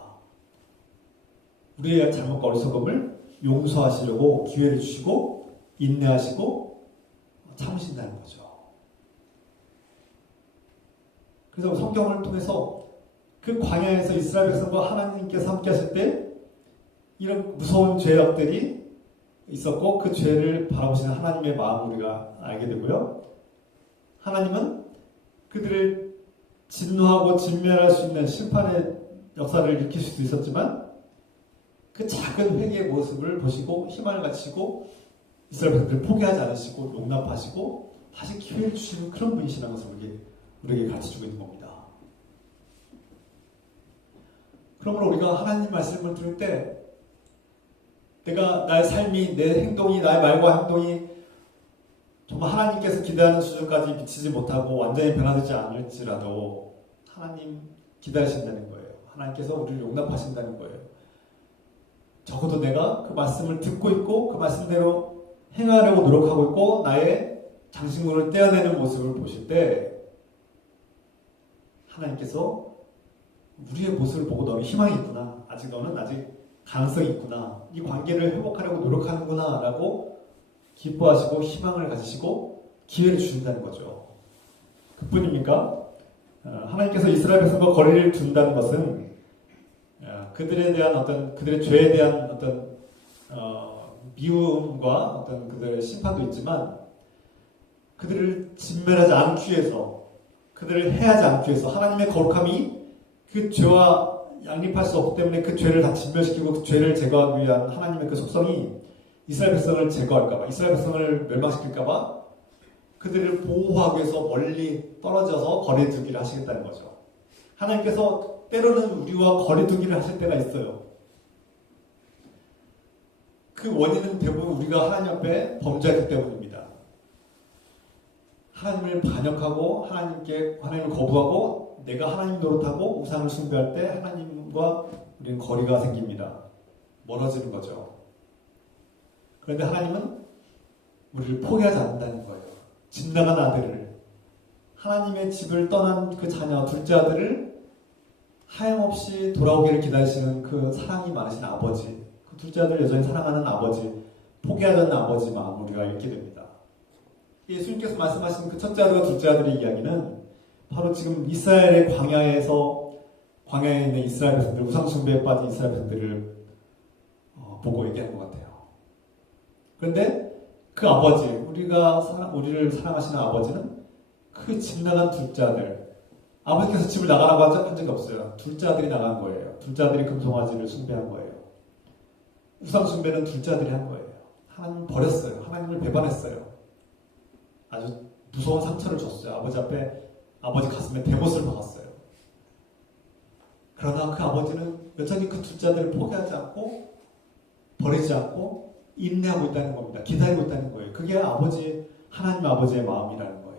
우리의 잘못과 어리석음을 용서하시려고 기회를 주시고 인내하시고 참으신다는 거죠. 그래서 성경을 통해서 그 광야에서 이스라엘 백성과 하나님께서 함께 하실 때 이런 무서운 죄악들이 있었고 그 죄를 바라보시는 하나님의 마음을 우리가 알게 되고요. 하나님은 그들을 진노하고 진멸할 수 있는 심판의 역사를 일으키실 수 있었지만 그 작은 회개의 모습을 보시고 희망을 가지시고 이스라엘 백성들을 포기하지 않으시고 용납하시고 다시 기회를 주시는 그런 분이시라는 것을 우리에게 가르쳐주고 있는 겁니다. 그러므로 우리가 하나님 말씀을 들을 때 내가 나의 삶이 내 행동이 나의 말과 행동이 정말 하나님께서 기대하는 수준까지 미치지 못하고 완전히 변화되지 않을지라도 하나님 기다리신다는 거예요. 하나님께서 우리를 용납하신다는 거예요. 적어도 내가 그 말씀을 듣고 있고 그 말씀대로 행하려고 노력하고 있고 나의 장신구를 떼어내는 모습을 보실 때 하나님께서 우리의 모습을 보고 너는 희망이 있구나. 너는 아직 가능성이 있구나. 이 관계를 회복하려고 노력하는구나 라고 기뻐하시고 희망을 가지시고 기회를 주신다는 거죠. 그뿐입니까? 하나님께서 이스라엘 백성과 거리를 둔다는 것은 그들에 대한 그들의 죄에 대한 미움과 그들의 심판도 있지만 그들을 진멸하지 않기 위해서 그들을 해하지 않기 위해서 하나님의 거룩함이 그 죄와 양립할 수 없기 때문에 그 죄를 다 진멸시키고 그 죄를 제거하기 위한 하나님의 그 속성이 이스라엘 백성을 제거할까봐 이스라엘 백성을 멸망시킬까봐 그들을 보호하기 위해서 멀리 떨어져서 거리두기를 하시겠다는 거죠. 하나님께서 때로는 우리와 거리두기를 하실 때가 있어요. 그 원인은 대부분 우리가 하나님 앞에 범죄했기 때문입니다. 하나님을 반역하고 하나님을 거부하고 내가 하나님 노릇하고 우상을 숭배할 때 하나님과 우리는 거리가 생깁니다. 멀어지는 거죠. 그런데 하나님은 우리를 포기하지 않는다는 거예요. 집 나간 아들을 하나님의 집을 떠난 그 자녀 둘째 아들을 하염없이 돌아오기를 기다리시는 그 사랑이 많으신 아버지 그 둘째 아들을 여전히 사랑하는 아버지 포기하지 않는 아버지 마음을 우리가 읽게 됩니다. 예수님께서 말씀하신 그 첫째 아들과 둘째 아들의 이야기는 바로 지금 이스라엘의 광야에 있는 이스라엘 백성들, 우상숭배에 빠진 이스라엘 백성들을 보고 얘기하는 것 같아요. 그런데 그 아버지, 우리를 사랑하시는 아버지는 그 집 나간 둘째 아들, 아버지께서 집을 나가라고 한 적이 없어요. 둘째 아들이 나간 거예요. 둘째 아들이 금송아지를 숭배한 거예요. 우상 숭배는 둘째 아들이 한 거예요. 하나님을 버렸어요. 하나님을 배반했어요. 아주 무서운 상처를 줬어요. 아버지 앞에, 아버지 가슴에 대못을 박았어요. 그러나 그 아버지는 여전히 그 둘째 아들을 포기하지 않고 버리지 않고 인내하고 있다는 겁니다. 기다리고 있다는 거예요. 그게 하나님 아버지의 마음이라는 거예요.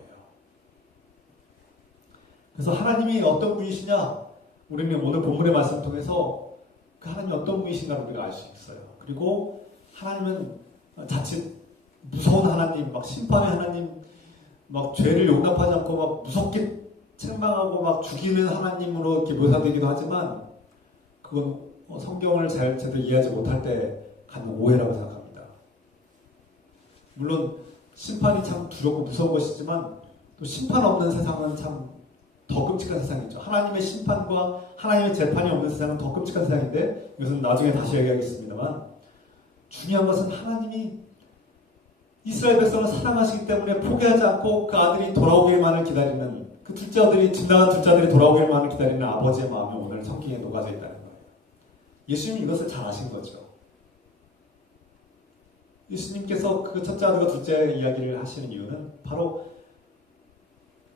그래서 하나님이 어떤 분이시냐? 우리는 오늘 본문의 말씀 통해서 그 하나님이 어떤 분이신가를 우리가 알 수 있어요. 그리고 하나님은 자칫 무서운 하나님, 막 심판의 하나님, 막 죄를 용납하지 않고 막 무섭게 책망하고 막 죽이는 하나님으로 이렇게 묘사되기도 하지만 그건 성경을 제대로 이해하지 못할 때 갖는 오해라고 생각합니다. 물론 심판이 참 두렵고 무서운 것이지만 또 심판 없는 세상은 참 더 끔찍한 세상이죠. 하나님의 심판과 하나님의 재판이 없는 세상은 더 끔찍한 세상인데 이것은 나중에 다시 얘기하겠습니다만 중요한 것은 하나님이 이스라엘 백성을 사랑하시기 때문에 포기하지 않고 그 아들이 돌아오기만을 기다리는 그 둘째 아들이 집 나간 둘째 아들이 돌아오기만을 기다리는 아버지의 마음이 오늘 성경에 녹아져 있다는 거예요. 예수님이 이것을 잘 아신 거죠. 예수님께서 그 첫째 아들과 둘째 이야기를 하시는 이유는 바로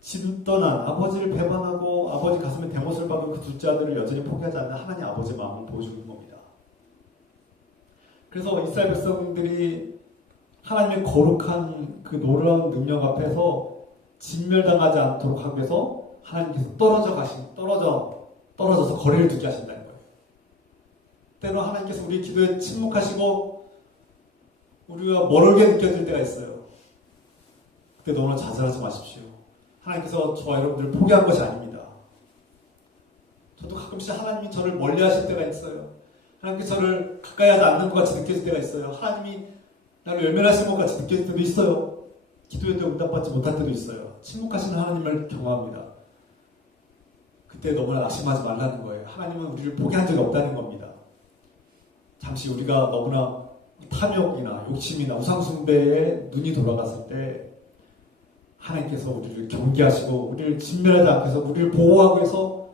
집 떠난 아버지를 배반하고 아버지 가슴에 대못을 박은 그 둘째 아들을 여전히 포기하지 않는 하나님 아버지의 마음을 보여주는 겁니다. 그래서 이스라엘 백성들이 하나님의 거룩한 그 놀라운 능력 앞에서 진멸당하지 않도록 하기 위해서 하나님께서 떨어져서 거리를 두게 하신다는 거예요. 때로 하나님께서 우리 기도에 침묵하시고 우리가 멀게 느껴질 때가 있어요. 그때 너무나 자살하지 마십시오. 하나님께서 저와 여러분들을 포기한 것이 아닙니다. 저도 가끔씩 하나님이 저를 멀리 하실 때가 있어요. 하나님께서 저를 가까이 하지 않는 것 같이 느껴질 때가 있어요. 하나님이 나를 외면하신 것 같이 느껴질 때도 있어요. 기도에도 응답받지 못할 때도 있어요. 침묵하시는 하나님을 경험합니다. 그때 너무나 낙심하지 말라는 거예요. 하나님은 우리를 포기한 적이 없다는 겁니다. 잠시 우리가 너무나 탐욕이나 욕심이나 우상숭배에 눈이 돌아갔을 때 하나님께서 우리를 경계하시고 우리를 진멸하지 않게 해서 우리를 보호하기 위해서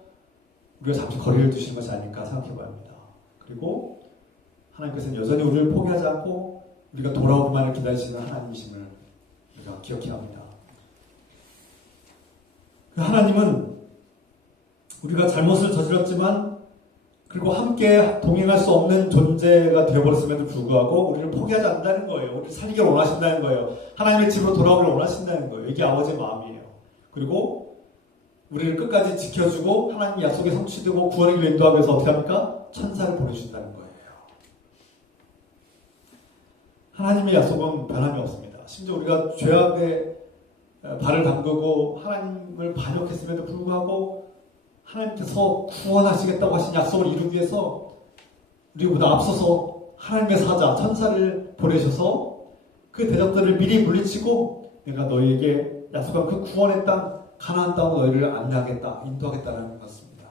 우리가 잠시 거리를 두시는 것이 아닐까 생각해봐야 합니다. 그리고 하나님께서는 여전히 우리를 포기하지 않고 우리가 돌아오기만을 기다리시는 하나님이심을 우리가 기억해야 합니다. 그 하나님은 우리가 잘못을 저질렀지만 그리고 함께 동행할 수 없는 존재가 되어버렸음에도 불구하고 우리를 포기하지 않는다는 거예요. 우리를 살리기를 원하신다는 거예요. 하나님의 집으로 돌아오기를 원하신다는 거예요. 이게 아버지의 마음이에요. 그리고 우리를 끝까지 지켜주고 하나님의 약속에 성취되고 구원의 길로 인도하기 위해서 어떻게 합니까? 천사를 보내주신다는 거예요. 하나님의 약속은 변함이 없습니다. 심지어 우리가 죄악에 발을 담그고 하나님을 반역했음에도 불구하고 하나님께서 구원하시겠다고 하신 약속을 이루기 위해서 우리보다 앞서서 하나님의 사자, 천사를 보내셔서 그 대적들을 미리 물리치고 내가 너희에게 약속한 그 구원의 땅, 가나안 땅으로 너희를 안내하겠다, 인도하겠다는 것입니다.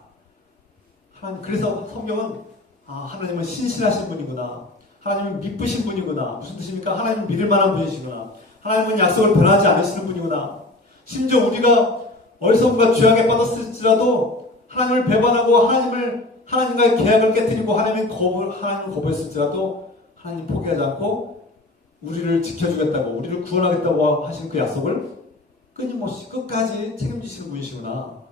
그래서 성경은 하나님은 신실하신 분이구나. 하나님은 미쁘신 분이구나. 무슨 뜻입니까? 하나님은 믿을 만한 분이시구나. 하나님은 약속을 변하지 않으시는 분이구나. 심지어 우리가 어리석음과 죄악에 빠졌을지라도 하나님을 배반하고 하나님과의 계약을 깨뜨리고 하나님을 거부했을지라도 하나님 포기하지 않고 우리를 지켜주겠다고 우리를 구원하겠다고 하신 그 약속을 끊임없이 끝까지 책임지시는 분이시구나.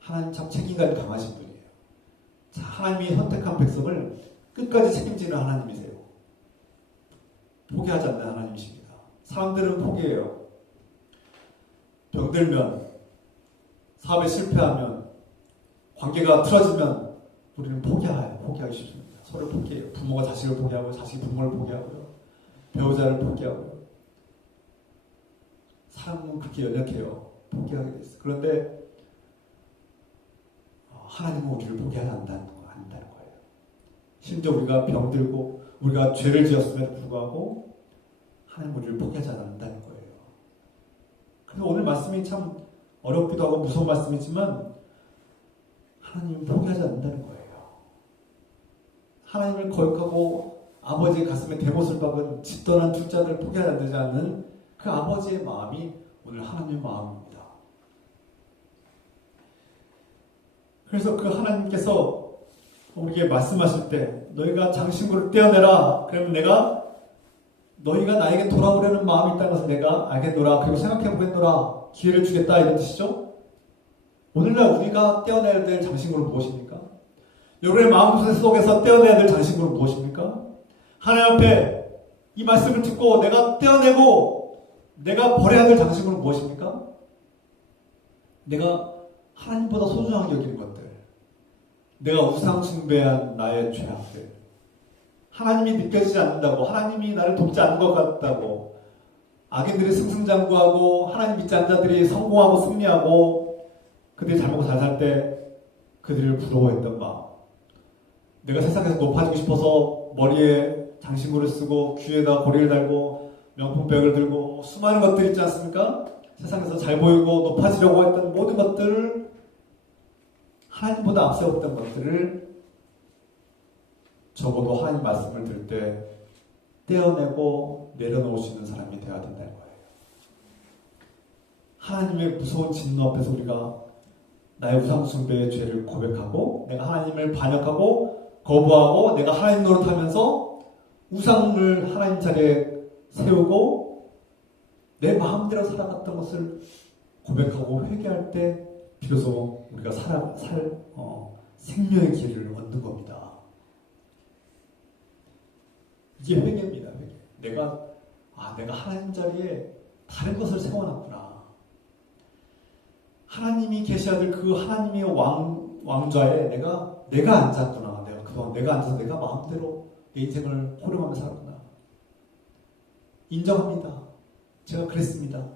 하나님 참 책임감이 강하신 분이에요. 자, 하나님이 선택한 백성을 끝까지 책임지는 하나님이세요. 포기하지 않는 하나님이십니다. 사람들은 포기해요. 병들면, 사업에 실패하면, 관계가 틀어지면 우리는 포기하기 쉽습니다. 서로 포기해요. 부모가 자식을 포기하고 자식이 부모를 포기하고요. 배우자를 포기하고요. 사람은 그렇게 연약해요. 포기하게 돼 있어요. 그런데 하나님은 우리를 포기하지 않는다는 거예요. 심지어 우리가 병들고 우리가 죄를 지었음에도 불구하고 하나님은 우리를 포기하지 않는다는 거예요. 그래서 오늘 말씀이 참 어렵기도 하고 무서운 말씀이지만 하나님은 포기하지 않는다는 거예요. 하나님을 거역하고 아버지의 가슴에 대못을 박은 집떠난 둘째 아들을 포기하지 않는 그 아버지의 마음이 오늘 하나님의 마음입니다. 그래서 그 하나님께서 우리에게 말씀하실 때 너희가 장신구를 떼어내라. 그러면 내가 너희가 나에게 돌아오려는 마음이 있다는 것을 내가 알겠노라. 그리고 생각해보겠노라. 기회를 주겠다 이런 뜻이죠. 오늘날 우리가 떼어내야 될 장신구는 무엇입니까? 여러분의 마음 속에서 떼어내야 될 장신구는 무엇입니까? 하나님 앞에 이 말씀을 듣고 내가 떼어내고 내가 버려야 될 장신구는 무엇입니까? 내가 하나님보다 소중하게 여기는 것들, 내가 우상 숭배한 나의 죄악들, 하나님이 느껴지지 않는다고, 하나님이 나를 돕지 않는 것 같다고, 악인들이 승승장구하고 하나님 믿지 않는 자들이 성공하고 승리하고 그들이 잘 먹고 잘 살 때 그들을 부러워했던 마음, 내가 세상에서 높아지고 싶어서 머리에 장신구를 쓰고 귀에다 고리를 달고 명품백을 들고 수많은 것들 있지 않습니까? 세상에서 잘 보이고 높아지려고 했던 모든 것들을 하나님보다 앞세웠던 것들을 적어도 하나님 말씀을 들을 때 떼어내고 내려놓을 수 있는 사람이 되어야 된다는 거예요. 하나님의 무서운 진노 앞에서 우리가 나의 우상숭배의 죄를 고백하고 내가 하나님을 반역하고 거부하고 내가 하나님 노릇하면서 우상을 하나님 자리에 세우고 내 마음대로 살아갔던 것을 고백하고 회개할 때 비로소 우리가 생명의 길을 얻는 겁니다. 이게 회개입니다. 회개. 내가 하나님 자리에 다른 것을 세워놨구나. 하나님이 계셔야 될 그 하나님의 왕좌에 내가 앉았구나. 그동안 내가 앉아서 내가 마음대로 내 인생을 호령하며 살았구나. 인정합니다. 제가 그랬습니다.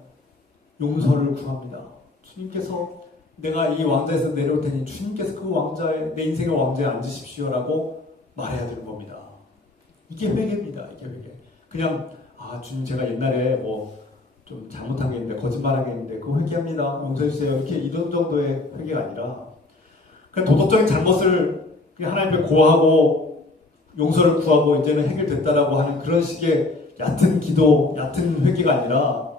용서를 구합니다. 주님께서 내가 이 왕좌에서 내려올 테니 주님께서 그 왕좌에 내 인생의 왕좌에 앉으십시오라고 말해야 되는 겁니다. 이게 회개입니다. 이게 회개. 그냥 주님 제가 옛날에 뭐 좀 잘못한 게 있는데 거짓말한 게 있는데 그거 회개합니다. 용서해 주세요. 이렇게 이런 정도의 회개가 아니라 그냥 도덕적인 잘못을 하나님 앞에 고하고 용서를 구하고 이제는 해결됐다라고 하는 그런 식의 얕은 기도, 얕은 회개가 아니라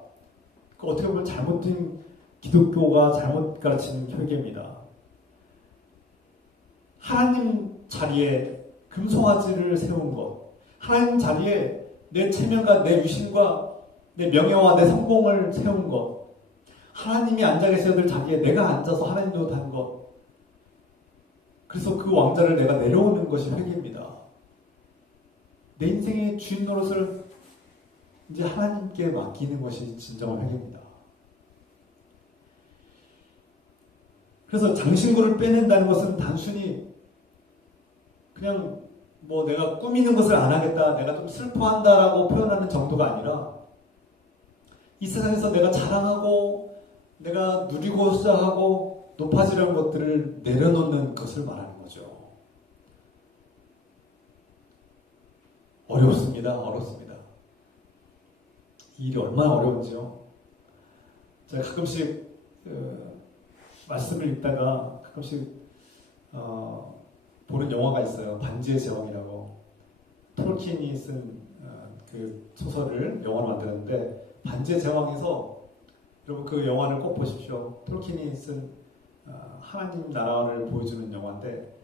어떻게 보면 잘못된 기독교가 잘못 가르치는 회개입니다. 하나님 자리에 금송아지를 세운 것, 하나님 자리에 내 체면과 내 유신과 내 명예와 내 성공을 세운 것, 하나님이 앉아 계셔야 될 자리에 내가 앉아서 하나님 노릇하는 것, 그래서 그 왕좌를 내가 내려오는 것이 회개입니다. 내 인생의 주인 노릇을 이제 하나님께 맡기는 것이 진정한 회개입니다. 그래서 장신구를 빼낸다는 것은 단순히 그냥 뭐 내가 꾸미는 것을 안 하겠다, 내가 좀 슬퍼한다라고 표현하는 정도가 아니라 이 세상에서 내가 자랑하고 내가 누리고자 하고 높아지려는 것들을 내려놓는 것을 말하는 거죠. 어렵습니다. 이 일이 얼마나 어려운지요. 제가 가끔씩 말씀을 읽다가 가끔씩 보는 영화가 있어요. 반지의 제왕이라고. 톨킨이 쓴 그 소설을 영화로 만들었는데 반지의 제왕에서 여러분 그 영화를 꼭 보십시오. 톨킨이 쓴 하나님 나라를 보여주는 영화인데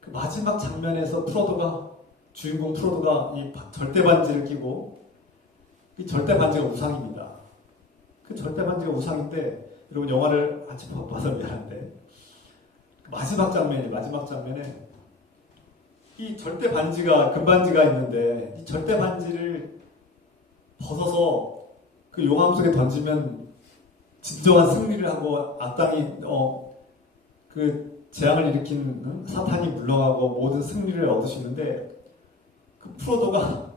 그 마지막 장면에서 주인공 프로도가 이 절대 반지를 끼고 이 절대 반지가 우상입니다. 그 절대 반지가 우상인데 여러분 영화를 같이 봐서 미안한데 마지막 장면에 이 절대 반지가 금반지가 있는데 이 절대 반지를 벗어서 그 용암 속에 던지면 진정한 승리를 하고 악당이 그 재앙을 일으킨 사탄이 물러가고 모든 승리를 얻을 수 있는데 그 프로도가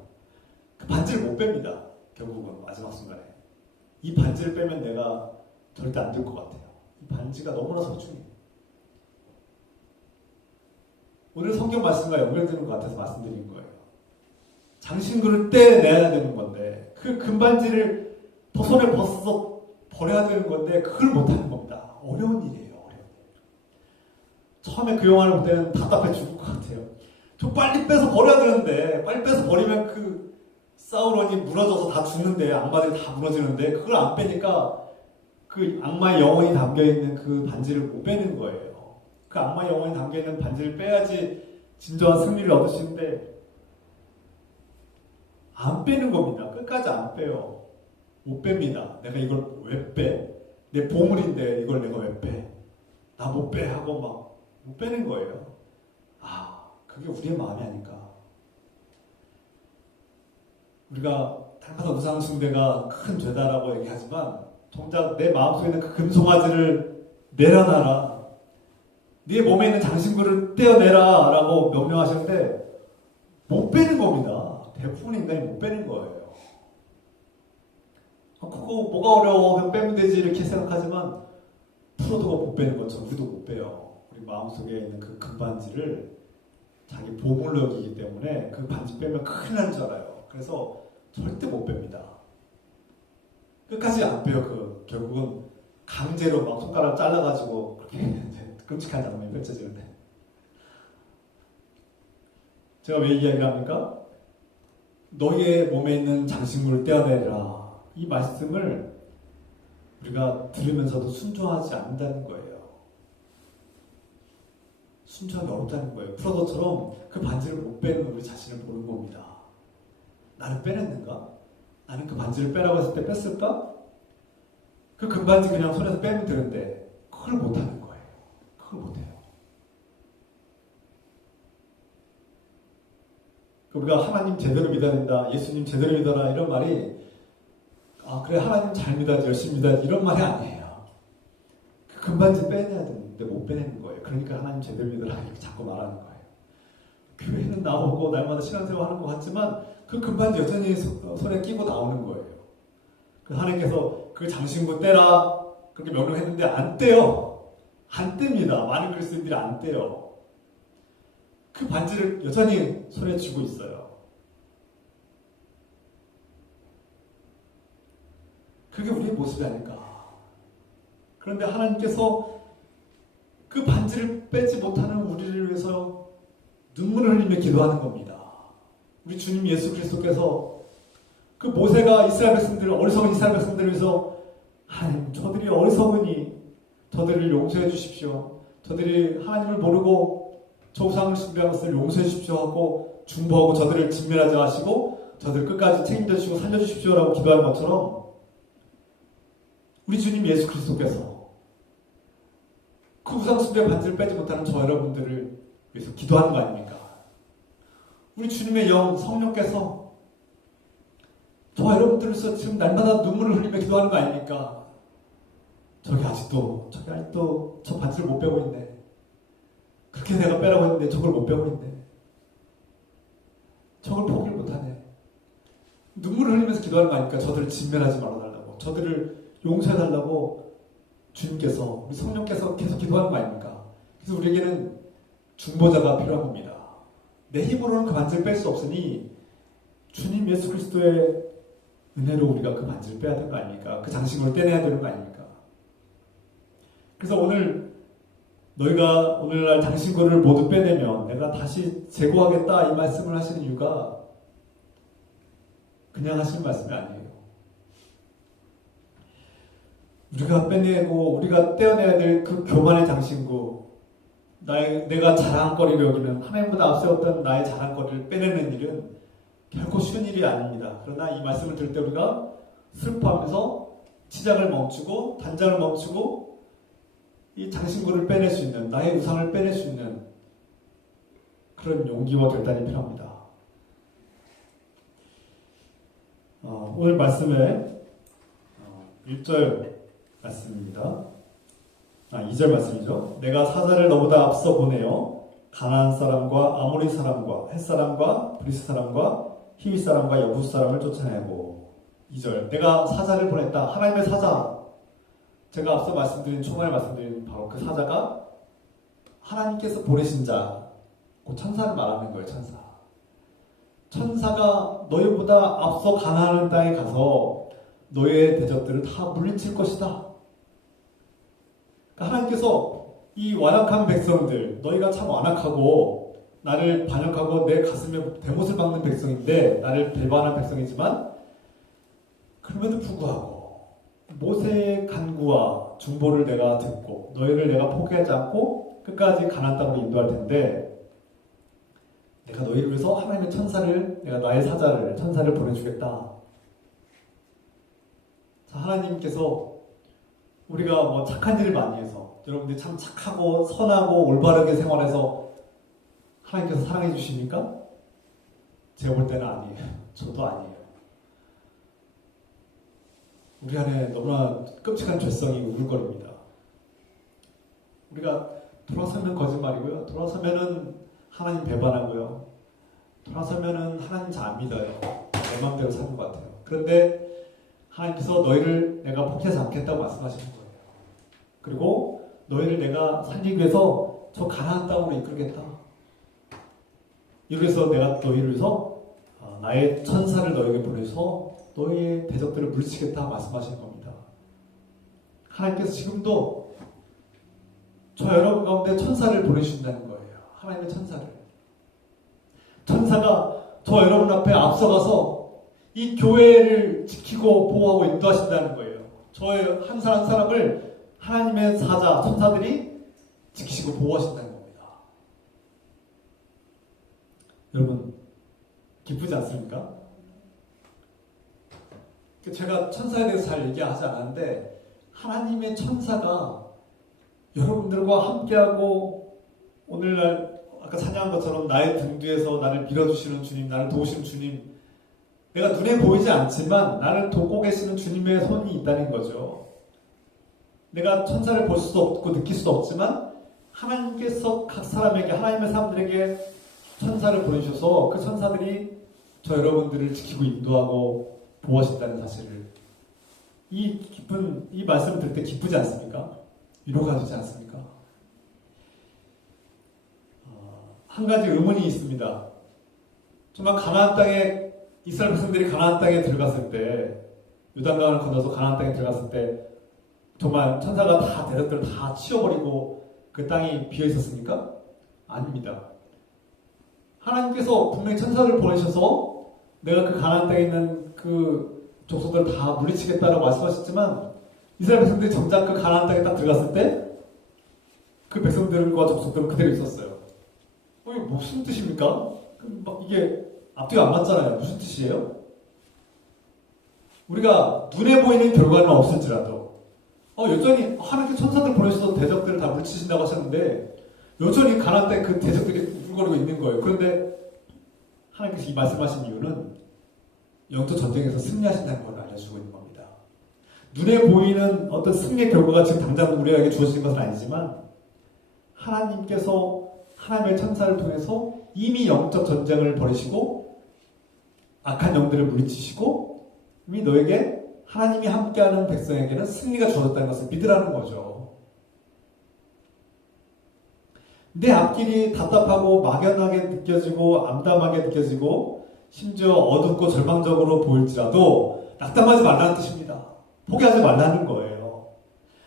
그 반지를 못 뺍니다. 결국은 마지막 순간에 이 반지를 빼면 내가 절대 안 될 것 같아요. 이 반지가 너무나 소중해요. 오늘 성경 말씀과 연결되는 것 같아서 말씀드린 거예요. 장신구를 떼내야 되는 건데 그 금반지를 손에 벗어서 버려야 되는 건데 그걸 못하는 겁니다. 어려운 일이에요. 처음에 그 영화를 볼 때는 답답해 죽을 것 같아요. 좀 빨리 빼서 버려야 되는데, 빨리 빼서 버리면 그 사우론이 무너져서 다 죽는데, 악마들이 다 무너지는데, 그걸 안 빼니까 그 악마의 영혼이 담겨있는 그 반지를 못 빼는 거예요. 그 악마의 영혼이 담겨있는 반지를 빼야지 진정한 승리를 얻으시는데, 안 빼는 겁니다. 끝까지 안 빼요. 못 뺍니다. 내가 이걸 왜 빼? 내 보물인데 이걸 내가 왜 빼? 나 못 빼 하고 막 못 빼는 거예요. 아, 그게 우리의 마음이 아닐까. 우리가 달마다 우상 숭배가 큰 죄다라고 얘기하지만 정작 내 마음속에 있는 그 금송아지를 내려놔라. 네 몸에 있는 장신구를 떼어내라 라고 명령하셨는데 못 빼는 겁니다. 대부분 인간이 못 빼는 거예요. 그거 뭐가 어려워? 그냥 빼면 되지 이렇게 생각하지만 풀어도 못 빼는 것처럼 우리도 못 빼요. 우리 마음속에 있는 그 금반지를 자기 보물로 여기기 때문에 그 반지 빼면 큰일 나는 줄 알아요. 그래서 절대 못 뺍니다. 끝까지 안 빼요. 결국은 강제로 막 손가락 잘라가지고 그렇게 끔찍한 장면이 펼쳐지는데 제가 왜 이야기를 합니까? 너희의 몸에 있는 장신구를 떼어내라. 이 말씀을 우리가 들으면서도 순종하지 않는다는 거예요. 순종하기 어렵다는 거예요. 프로도처럼 그 반지를 못 빼는 우리 자신을 보는 겁니다. 나는 빼냈는가? 나는 그 반지를 빼라고 했을 때 뺐을까? 그 금반지 그냥 손에서 빼면 되는데 그걸 못하는 거예요. 그걸 못해요. 우리가 하나님 제대로 믿어야 된다, 예수님 제대로 믿어라 이런 말이 그래 하나님 잘 믿어야지 열심히 믿어야지 이런 말이 아니에요. 그 금반지 빼내야 되는데 못 빼내는 거예요. 그러니까 하나님 제대로 믿어라 이렇게 자꾸 말하는 거예요. 교회는 나오고 날마다 신앙생활 하는 것 같지만 그 금반지 여전히 손에 끼고 나오는 거예요. 그 하나님께서 그 장신구 떼라 그렇게 명령했는데 안 떼요. 안 뗍니다. 많은 그리스도인들이 안 떼요. 그 반지를 여전히 손에 쥐고 있어요. 그게 우리의 모습이 아닐까. 그런데 하나님께서 그 반지를 빼지 못하는 우리를 위해서 눈물을 흘리며 기도하는 겁니다. 우리 주님 예수 그리스도께서 그 모세가 이스라엘 백성들을, 어리석은 이스라엘 백성들을 위해서 하나님 저들이 어리석으니 저들을 용서해 주십시오. 저들이 하나님을 모르고 저 우상을 숭배한 것을 용서해 주십시오 하고 중보하고 저들을 진멸하지 마시고 저들 끝까지 책임져 주시고 살려주십시오라고 기도한 것처럼 우리 주님 예수 그리스도께서 그 우상 숭배 반지를 빼지 못하는 저 여러분들을 위해서 기도하는 거 아닙니까? 우리 주님의 영 성령께서 저 여러분들을 위해서 지금 날마다 눈물을 흘리며 기도하는 거 아닙니까? 저기 아직도 저 반지를 못 빼고 있네. 그렇게 내가 빼라고 했는데 저걸 못 빼고 있네. 저걸 포기를 못하네. 눈물을 흘리면서 기도하는 거 아닙니까? 저들을 진멸하지 말아달라고, 저들을 용서해달라고 주님께서, 우리 성령께서 계속 기도하는 거 아닙니까? 그래서 우리에게는 중보자가 필요한 겁니다. 내 힘으로는 그 반지를 뺄 수 없으니 주님 예수 그리스도의 은혜로 우리가 그 반지를 빼야 되는 거 아닙니까? 그 장신구를 떼내야 되는 거 아닙니까? 그래서 오늘 너희가 오늘날 장신구를 모두 빼내면 내가 다시 제거하겠다 이 말씀을 하시는 이유가 그냥 하시는 말씀이 아니에요. 우리가 빼내고 우리가 떼어내야 될 그 교만의 장신구, 내가 자랑거리로 여기는 하나님보다 앞세웠던 나의 자랑거리를 빼내는 일은 결코 쉬운 일이 아닙니다. 그러나 이 말씀을 들을 때 우리가 슬퍼하면서 치장을 멈추고 단장을 멈추고 이 장신구를 빼낼 수 있는, 나의 우상을 빼낼 수 있는 그런 용기와 결단이 필요합니다. 오늘 말씀의 1절 말씀입니다. 2절 말씀이죠. 내가 사자를 너보다 앞서 보내어 가나안 사람과 아모리 사람과 헷 사람과 브리스 사람과 히위 사람과 여부스 사람을 쫓아내고. 2절 내가 사자를 보냈다. 하나님의 사자. 제가 앞서 초반에 말씀드린 바로 그 사자가 하나님께서 보내신 자, 그 천사를 말하는 거예요. 천사가 너희보다 앞서 가나안 땅에 가서 너희의 대적들을 다 물리칠 것이다. 그러니까 하나님께서 이 완악한 백성들, 너희가 참 완악하고 나를 반역하고 내 가슴에 대못을 박는 백성인데, 나를 배반한 백성이지만 그럼에도 불구하고 모세의 간구와 중보를 내가 듣고 너희를 내가 포기하지 않고 끝까지 가나안 땅으로 인도할 텐데, 내가 너희를 위해서 하나님의 천사를, 내가 나의 사자를, 천사를 보내주겠다. 자, 하나님께서 우리가 뭐 착한 일을 많이 해서, 여러분들이 참 착하고 선하고 올바르게 생활해서 하나님께서 사랑해 주십니까? 제가 볼 때는 아니에요. 저도 아니에요. 우리 안에 너무나 끔찍한 죄성이 우글거립니다. 우리가 돌아서면 거짓말이고요. 돌아서면은 하나님 배반하고요. 돌아서면은 하나님 잘 안 믿어요. 내 마음대로 사는 것 같아요. 그런데 하나님께서 너희를 내가 포기하지 않겠다고 말씀하시는 거예요. 그리고 너희를 내가 살리기 위해서 저 가나안 땅으로 이끌겠다. 이래서 내가 너희를 위해서 나의 천사를 너희에게 보내서 너희의 대적들을 물리치겠다 말씀하시는 겁니다. 하나님께서 지금도 저 여러분 가운데 천사를 보내주신다는 거예요. 하나님의 천사를. 천사가 저 여러분 앞에 앞서가서 이 교회를 지키고 보호하고 인도하신다는 거예요. 저의 한 사람 한 사람을 하나님의 사자, 천사들이 지키시고 보호하신다는 겁니다. 여러분, 기쁘지 않습니까? 제가 천사에 대해서 잘 얘기하지 않았는데, 하나님의 천사가 여러분들과 함께하고 오늘날 아까 찬양한 것처럼 나의 등 뒤에서 나를 밀어주시는 주님, 나를 도우시는 주님, 내가 눈에 보이지 않지만 나를 돕고 계시는 주님의 손이 있다는 거죠. 내가 천사를 볼 수도 없고 느낄 수도 없지만 하나님께서 각 사람에게, 하나님의 사람들에게 천사를 보내주셔서 그 천사들이 저 여러분들을 지키고 인도하고 보호하신다는 사실을, 이 말씀을 들을 때 기쁘지 않습니까? 위로가 되지 않습니까? 한 가지 의문이 있습니다. 정말 가나안 땅에, 이스라엘 백성들이 가나안 땅에 들어갔을 때, 요단강을 건너서 가나안 땅에 들어갔을 때 정말 천사가 다 대적들을 다 치워버리고 그 땅이 비어 있었습니까? 아닙니다. 하나님께서 분명히 천사를 보내셔서 내가 그 가나안 땅에 있는 그 족속들을 다 물리치겠다라고 말씀하셨지만, 이스라엘 백성들이 정작 그 가나안 땅에 딱 들어갔을 때 그 백성들과 족속들은 그대로 있었어요. 이게 무슨 뜻입니까? 이게 앞뒤가 안 맞잖아요. 무슨 뜻이에요? 우리가 눈에 보이는 결과는 없을지라도 여전히 하나님께 천사들 보내셔서 대적들을 다 물리치신다고 하셨는데 여전히 가나안 땅에 그 대적들이 우글거리고 있는 거예요. 그런데 하나님께서 이 말씀하신 이유는 영적 전쟁에서 승리하신다는 걸 알려주고 있는 겁니다. 눈에 보이는 어떤 승리의 결과가 지금 당장 우리에게 주어진 것은 아니지만, 하나님께서 하나님의 천사를 통해서 이미 영적 전쟁을 벌이시고 악한 영들을 물리치시고 이미 너에게, 하나님이 함께하는 백성에게는 승리가 주어졌다는 것을 믿으라는 거죠. 내 앞길이 답답하고 막연하게 느껴지고 암담하게 느껴지고 심지어 어둡고 절망적으로 보일지라도 낙담하지 말라는 뜻입니다. 포기하지 말라는 거예요.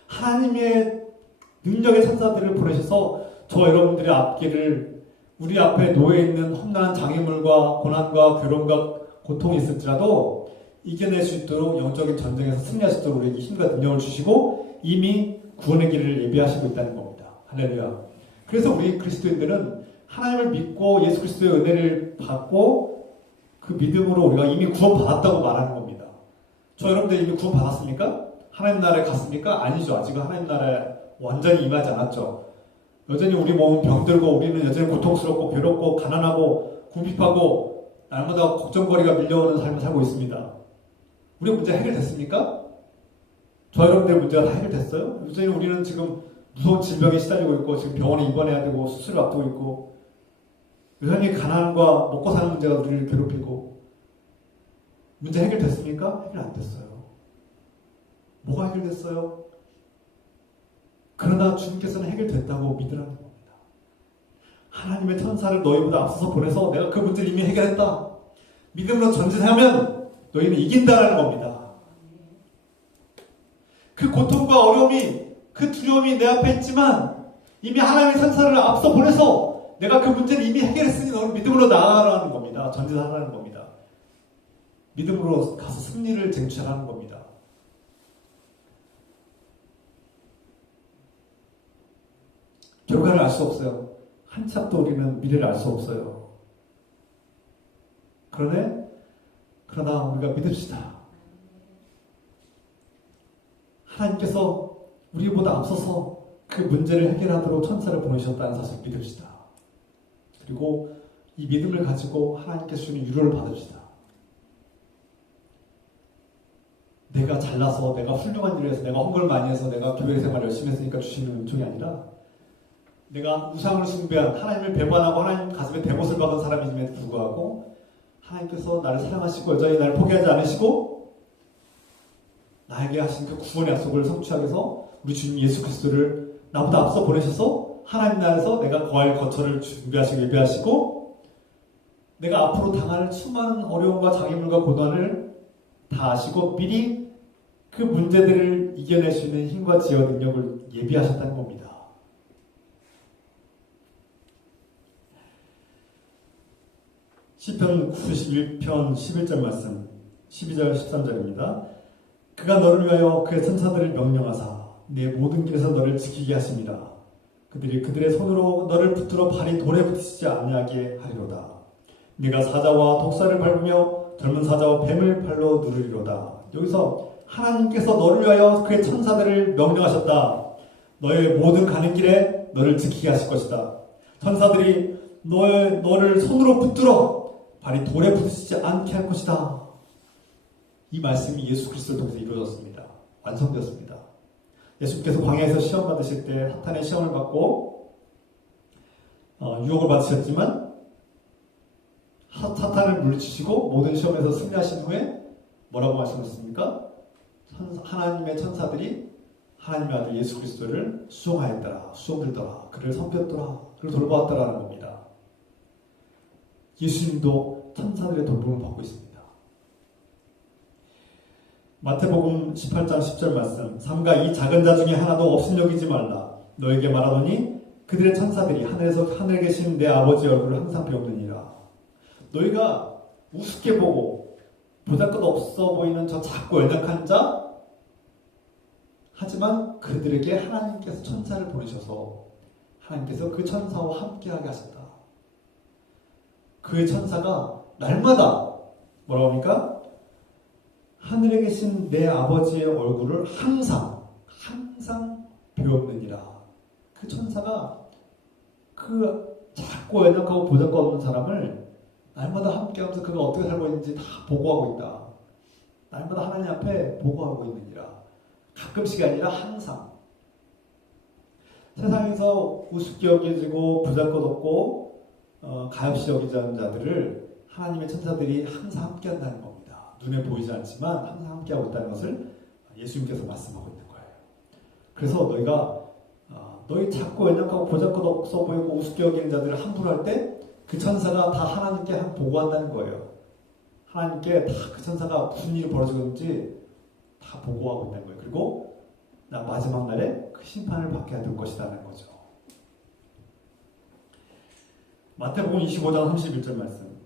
하나님의 능력의 천사들을 보내셔서 저 여러분들의 앞길을, 우리 앞에 놓여있는 험난한 장애물과 고난과 괴로움과 고통이 있을지라도 이겨낼 수 있도록 영적인 전쟁에서 승리할 수 있도록 우리에게 힘과 능력을 주시고 이미 구원의 길을 예비하시고 있다는 겁니다. 할렐루야. 그래서 우리 그리스도인들은 하나님을 믿고 예수 그리스도의 은혜를 받고 그 믿음으로 우리가 이미 구원받았다고 말하는 겁니다. 저 여러분들 이미 구원받았습니까? 하나님 나라에 갔습니까? 아니죠. 아직은 하나님 나라에 완전히 임하지 않았죠. 여전히 우리 몸은 병들고 우리는 여전히 고통스럽고 괴롭고 가난하고 궁핍하고 날마다 걱정거리가 밀려오는 삶을 살고 있습니다. 우리 문제 해결됐습니까? 저 여러분들의 문제가 다 해결됐어요? 여전히 우리는 지금 무서운 질병에 시달리고 있고 지금 병원에 입원해야 되고 수술을 앞두고 있고 여전히 가난과 먹고 사는 문제가 우리를 괴롭히고 문제 해결됐습니까? 해결 안 됐어요. 뭐가 해결됐어요? 그러나 주님께서는 해결됐다고 믿으라는 겁니다. 하나님의 천사를 너희보다 앞서서 보내서 내가 그 문제를 이미 해결했다. 믿음으로 전진하면 너희는 이긴다라는 겁니다. 그 고통과 어려움이, 그 두려움이 내 앞에 있지만 이미 하나님의 천사를 앞서 보내서 내가 그 문제를 이미 해결했으니 너는 믿음으로 나아가라는 겁니다. 전진하라는 겁니다. 믿음으로 가서 승리를 쟁취하라는 겁니다. 결과를 알 수 없어요. 한참도 우리는 미래를 알 수 없어요. 그러나 우리가 믿읍시다. 하나님께서 우리보다 앞서서 그 문제를 해결하도록 천사를 보내셨다는 사실 믿읍시다. 그리고 이 믿음을 가지고 하나님께서 주는 위로를 받읍시다. 내가 잘나서, 내가 훌륭한 일을 해서, 내가 헌금을 많이 해서, 내가 교회 생활을 열심히 했으니까 주시는 은총이 아니라 내가 우상을 숭배한, 하나님을 배반하고 하나님 가슴에 대못을 박은 사람임에도 불구하고 하나님께서 나를 사랑하시고 여전히 나를 포기하지 않으시고 나에게 하신 그 구원의 약속을 성취하기 위해서 우리 주님 예수 그리스도를 나보다 앞서 보내셔서 하나님 나라에서 내가 거할 거처를 준비하시고 예배하시고 내가 앞으로 당할 수많은 어려움과 장애물과 고난을 다 아시고 미리 그 문제들을 이겨낼 수 있는 힘과 지혜와 능력을 예비하셨다는 겁니다. 시편 91편 11절 말씀 12절 13절입니다. 그가 너를 위하여 그의 천사들을 명령하사 내 모든 길에서 너를 지키게 하십니다. 그들이 그들의 손으로 너를 붙들어 발이 돌에 부딪히지 아니하게 하리로다. 네가 사자와 독사를 밟으며 젊은 사자와 뱀을 발로 누르리로다. 여기서 하나님께서 너를 위하여 그의 천사들을 명령하셨다. 너의 모든 가는 길에 너를 지키게 하실 것이다. 천사들이 너를 손으로 붙들어 발이 돌에 부딪히지 않게 할 것이다. 이 말씀이 예수 그리스도를 통해서 이루어졌습니다. 완성되었습니다. 예수께서 광야에서 시험 받으실 때 사탄의 시험을 받고 유혹을 받으셨지만 사탄을 물리치시고 모든 시험에서 승리하신 후에 뭐라고 말씀하셨습니까? 하나님의 천사들이 하나님의 아들 예수 그리스도를 수종하였더라, 수종들더라, 그를 섬겼더라, 그를 돌보았더라는 겁니다. 예수님도 천사들의 돌봄을 받고 있습니다. 마태복음 18장 10절 말씀 삼가 이 작은 자 중에 하나도 없음 여기지 말라. 너에게 말하노니 그들의 천사들이 하늘에 계신 내 아버지의 얼굴을 항상 배우느니라. 너희가 우습게 보고 보잘것 없어 보이는 저 작고 연약한 자 하지만 그들에게 하나님께서 천사를 보내셔서 하나님께서 그 천사와 함께하게 하셨다. 그의 천사가 날마다 뭐라고 합니까? 하늘에 계신 내 아버지의 얼굴을 항상 배우느니라. 그 천사가 그 작고 연약하고 보잘것 없는 사람을 날마다 함께하면서 그가 어떻게 살고 있는지 다 보고하고 있다. 날마다 하나님 앞에 보고하고 있느니라. 가끔씩이 아니라 항상. 세상에서 우습게 여겨지고 보잘것없고 가엾이 여기지 않는 자들을 하나님의 천사들이 항상 함께한다는 겁니다. 눈에 보이지 않지만 항상 함께하고 있다는 것을 예수님께서 말씀하고 있는 거예요. 그래서 너희가 너희 작고 연약하고 보잘것없어 보이고 우습게 여기는 자들을 함부로 할 때 그 천사가 다 하나님께 보고한다는 거예요. 하나님께 다 그 천사가 무슨 일이 벌어지고 있는지 다 보고하고 있다는 거예요. 그리고 나 마지막 날에 그 심판을 받게 될 것이라는 거죠. 마태복음 25장 31절 말씀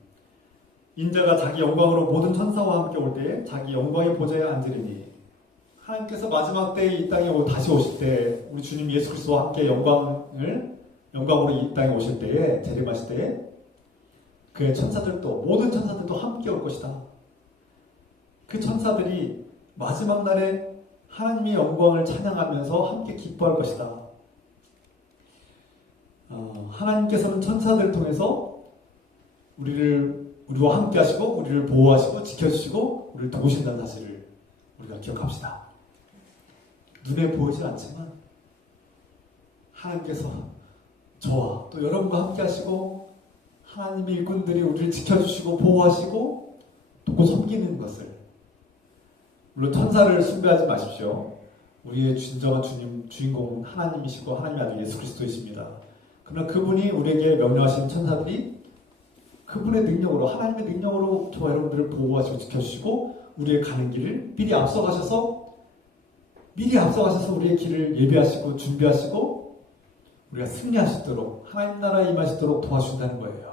인자가 자기 영광으로 모든 천사와 함께 올 때에 자기 영광의 보좌에 앉으리니 하나님께서 마지막 때에 이 땅에 다시 오실 때 우리 주님 예수 그리스도와 함께 영광으로 이 땅에 오실 때에 재림하실 때에 그의 천사들도 모든 천사들도 함께 올 것이다. 그 천사들이 마지막 날에 하나님의 영광을 찬양하면서 함께 기뻐할 것이다. 하나님께서는 천사들을 통해서 우리와 함께 하시고 우리를 보호하시고 지켜주시고 우리를 도우신다는 사실을 우리가 기억합시다. 눈에 보이진 않지만 하나님께서 저와 또 여러분과 함께 하시고 하나님의 일꾼들이 우리를 지켜주시고 보호하시고 돕고 섬기는 것을 물론 천사를 숭배하지 마십시오. 우리의 진정한 주인공은 하나님이시고 하나님의 아들 예수 그리스도이십니다. 그러나 그분이 우리에게 명령하신 천사들이 그분의 능력으로 하나님의 능력으로 저와 여러분들을 보호하시고 지켜주시고 우리의 가는 길을 미리 앞서가셔서 우리의 길을 예비하시고 준비하시고 우리가 승리하시도록 하나님 나라에 임하시도록 도와준다는 거예요.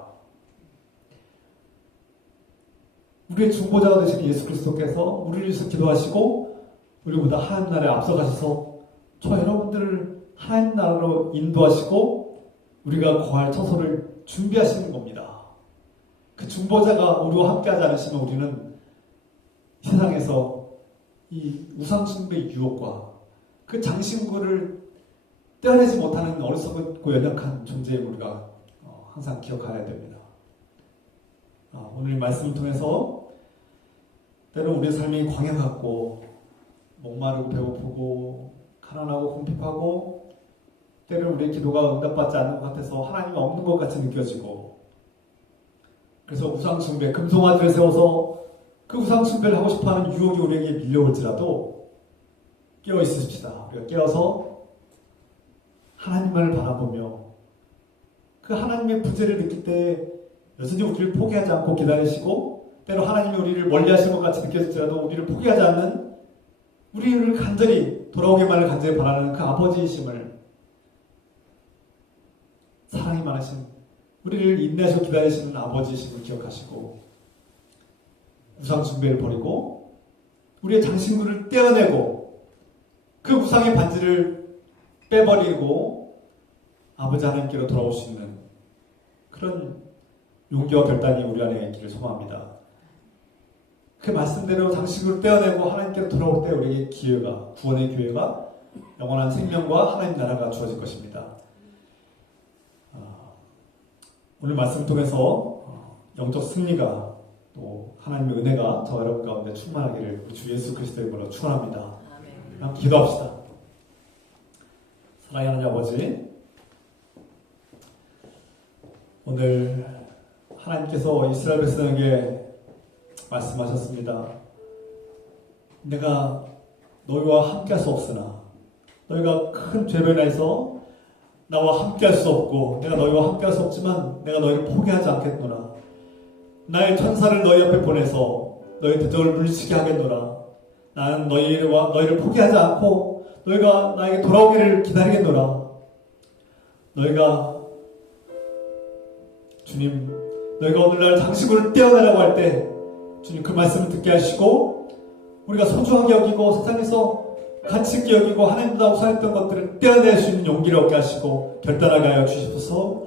우리의 중보자가 되신 예수 그리스도께서 우리를 위해서 기도하시고 우리보다 하나님 나라에 앞서가셔서 저 여러분들을 하나님 나라로 인도하시고 우리가 거할 처소를 준비하시는 겁니다. 그 중보자가 우리와 함께하지 않으시면 우리는 세상에서 이 우상숭배의 유혹과 그 장신구를 떼어내지 못하는 어리석고 연약한 존재임을 우리가 항상 기억해야 됩니다. 오늘 말씀을 통해서 때로 우리의 삶이 광야 같고 목마르고 배고프고 가난하고 궁핍하고 때로 우리의 기도가 응답받지 않는 것 같아서 하나님이 없는 것 같이 느껴지고 그래서 우상숭배, 금송아지를 세워서 그 우상숭배를 하고 싶어하는 유혹이 우리에게 밀려올지라도 깨어 있으십시다. 우리가 깨어서 하나님만을 바라보며 그 하나님의 부재를 느낄 때 여전히 우리를 포기하지 않고 기다리시고 때로 하나님이 우리를 멀리하시는 것 같이 느껴질지라도 우리를 포기하지 않는 우리를 간절히 돌아오기만을 간절히 바라는 그 아버지이심을 사랑이 많으신 우리를 인내하시고 기다리시는 아버지이심을 기억하시고 우상숭배를 버리고 우리의 장신구를 떼어내고 그 우상의 반지를 빼버리고 아버지 하나님께로 돌아올 수 있는 그런 용기와 결단이 우리 안에 있기를 소망합니다. 그 말씀대로 장신구를 떼어내고 하나님께로 돌아올 때 우리에게 기회가, 구원의 기회가 영원한 생명과 하나님 나라가 주어질 것입니다. 오늘 말씀을 통해서 영적 승리가 또 하나님의 은혜가 저와 여러분 가운데 충만하기를 우리 주 예수 그리스도의 이름으로 축원합니다. 함께 기도합시다. 사랑의 하나님 아버지, 오늘 하나님께서 이스라엘 백성에게 말씀하셨습니다. 내가 너희와 함께할 수 없으나 너희가 큰 죄로 인해서 나와 함께할 수 없고 내가 너희와 함께할 수 없지만 내가 너희를 포기하지 않겠노라. 나의 천사를 너희 옆에 보내서 너희 대적을 물리치게 하겠노라. 나는 너희를 포기하지 않고 너희가 나에게 돌아오기를 기다리겠노라. 너희가 주님, 너희가 오늘날 장신구를 떼어내라고 할 때 주님 그 말씀을 듣게 하시고 우리가 소중하게 여기고 세상에서 가치 있게 여기고 하나님보다 우상했던 것들을 떼어낼 수 있는 용기를 얻게 하시고 결단하게 하여 주시옵소서.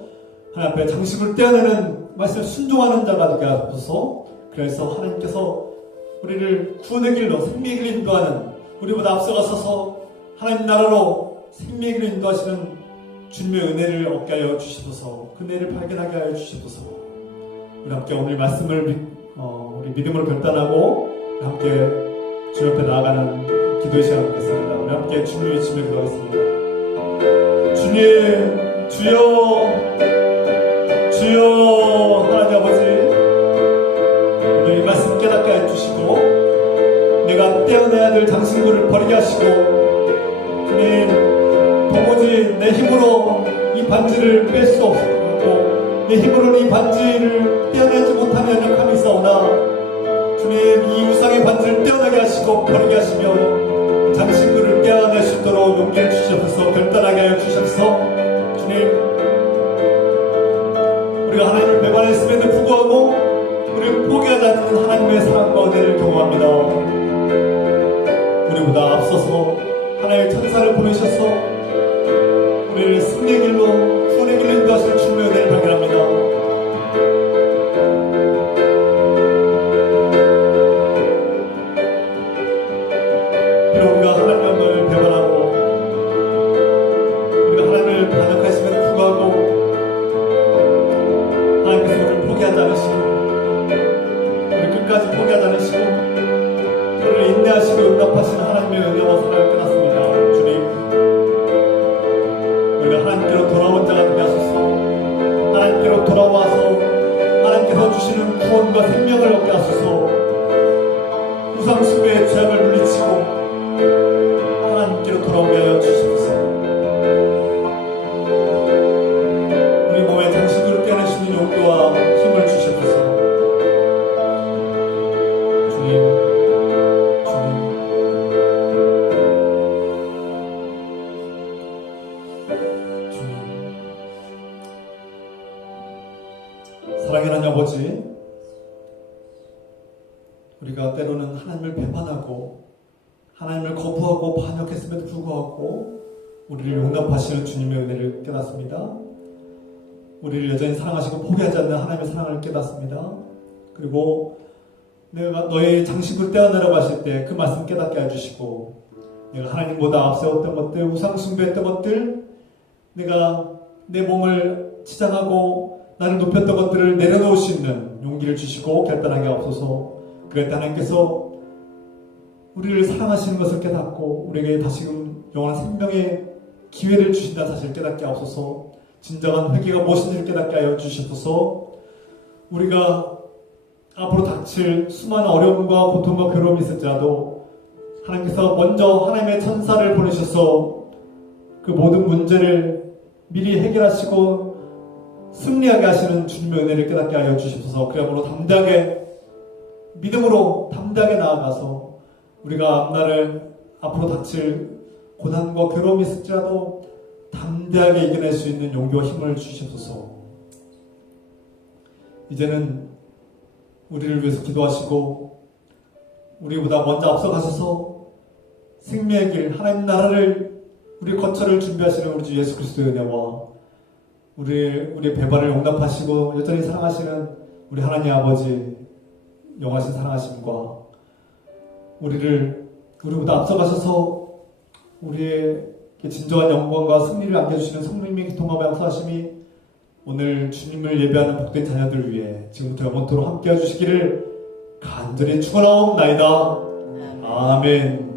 하나님 앞에 장신구를 떼어내는 말씀을 순종하는 자가 되게 하옵소서. 그래서 하나님께서 우리를 구원의 길로 생명의 길로 인도하는 우리보다 앞서가서서 하나님 나라로 생명의 길로 인도하시는 주님의 은혜를 얻게 하여 주시옵소서. 그 은혜를 발견하게 하여 주시옵소서. 우리 함께 오늘 말씀을 우리 믿음으로 결단하고 함께 주님 앞에 나아가는 기도의 시간 갖겠습니다. 우리 함께 주님의 위침에 기도하겠습니다. 주님, 주여 하나님 아버지, 오늘 이 말씀 깨닫게 해주시고 내가 떼어내야 될 장신구를 버리게 하시고 주님, 도무지 내 힘으로 이 반지를 뺄 수 없고 내 힘으로는 이 반지를 떼어내지 못하는 연약함이 있사오나 주님, 이 우상의 반지를 떼어내게 하시고 버리게 하시며 장신구를 떼어낼 수 있도록 용기를 주시옵소서. 결단하게 하여 주시옵소서. 주님, 우리가 하나님을 배반했음에도 불구하고 우리를 포기하지 않는 하나님의 사랑과 은혜를 경험합니다. 우리보다 앞서서 하나님의 천사를 보내셔서 우리를 승리의 길로 구원의 길로 인도하실 주님의 은혜를 발견합니다. 우리가 하나님을 배반하고 우리가 하나님을 반역하심에도 불구하고 하나님께서 우리를 포기하지 않으시고 우리 끝까지 포기하지 않으시고 우리를 인내하시고 응답하시는 하나님의 은혜와 사랑을 깨닫습니다. 주님, 사랑의 하나님 아버지, 우리가 때로는 하나님을 배반하고 하나님을 거부하고 반역했음에도 불구하고 우리를 용납하시는 주님의 은혜를 깨닫습니다. 우리를 여전히 사랑하시고 포기하지 않는 하나님의 사랑을 깨닫습니다. 그리고 내가 너의 장식으로 떼어내라고 하실 때 그 말씀 깨닫게 해주시고, 내가 하나님보다 앞세웠던 것들, 우상 숭배했던 것들, 내가 내 몸을 치장하고 나를 높였던 것들을 내려놓을 수 있는 용기를 주시고 결단하게 하옵소서. 그럴 때 하나님께서 우리를 사랑하시는 것을 깨닫고 우리에게 다시금 영원한 생명의 기회를 주신다는 사실을 깨닫게 하옵소서. 진정한 회개가 무엇인지를 깨닫게 하여 주시옵소서. 우리가 앞으로 닥칠 수많은 어려움과 고통과 괴로움이 있을지라도 하나님께서 먼저 하나님의 천사를 보내셔서 그 모든 문제를 미리 해결하시고 승리하게 하시는 주님의 은혜를 깨닫게 하여 주시옵소서. 그야말로 담대하게, 믿음으로 담대하게 나아가서 우리가 앞날을 앞으로 닥칠 고난과 괴로움이 있을지라도 담대하게 이겨낼 수 있는 용기와 힘을 주시옵소서. 이제는 우리를 위해서 기도하시고 우리보다 먼저 앞서가셔서 생명의 길, 하나님 나라를, 우리 거처를 준비하시는 우리 주 예수 그리스도의 은혜와 우리의 배반을 용납하시고 여전히 사랑하시는 우리 하나님 아버지 영하신 사랑하심과 우리보다 앞서가셔서 우리의 진정한 영광과 승리를 안겨주시는 성령님의 기통함과 양수하심이 오늘 주님을 예배하는 복된 자녀들 위해 지금부터 영원토록 함께 해주시기를 간절히 축원하옵나이다. 아멘.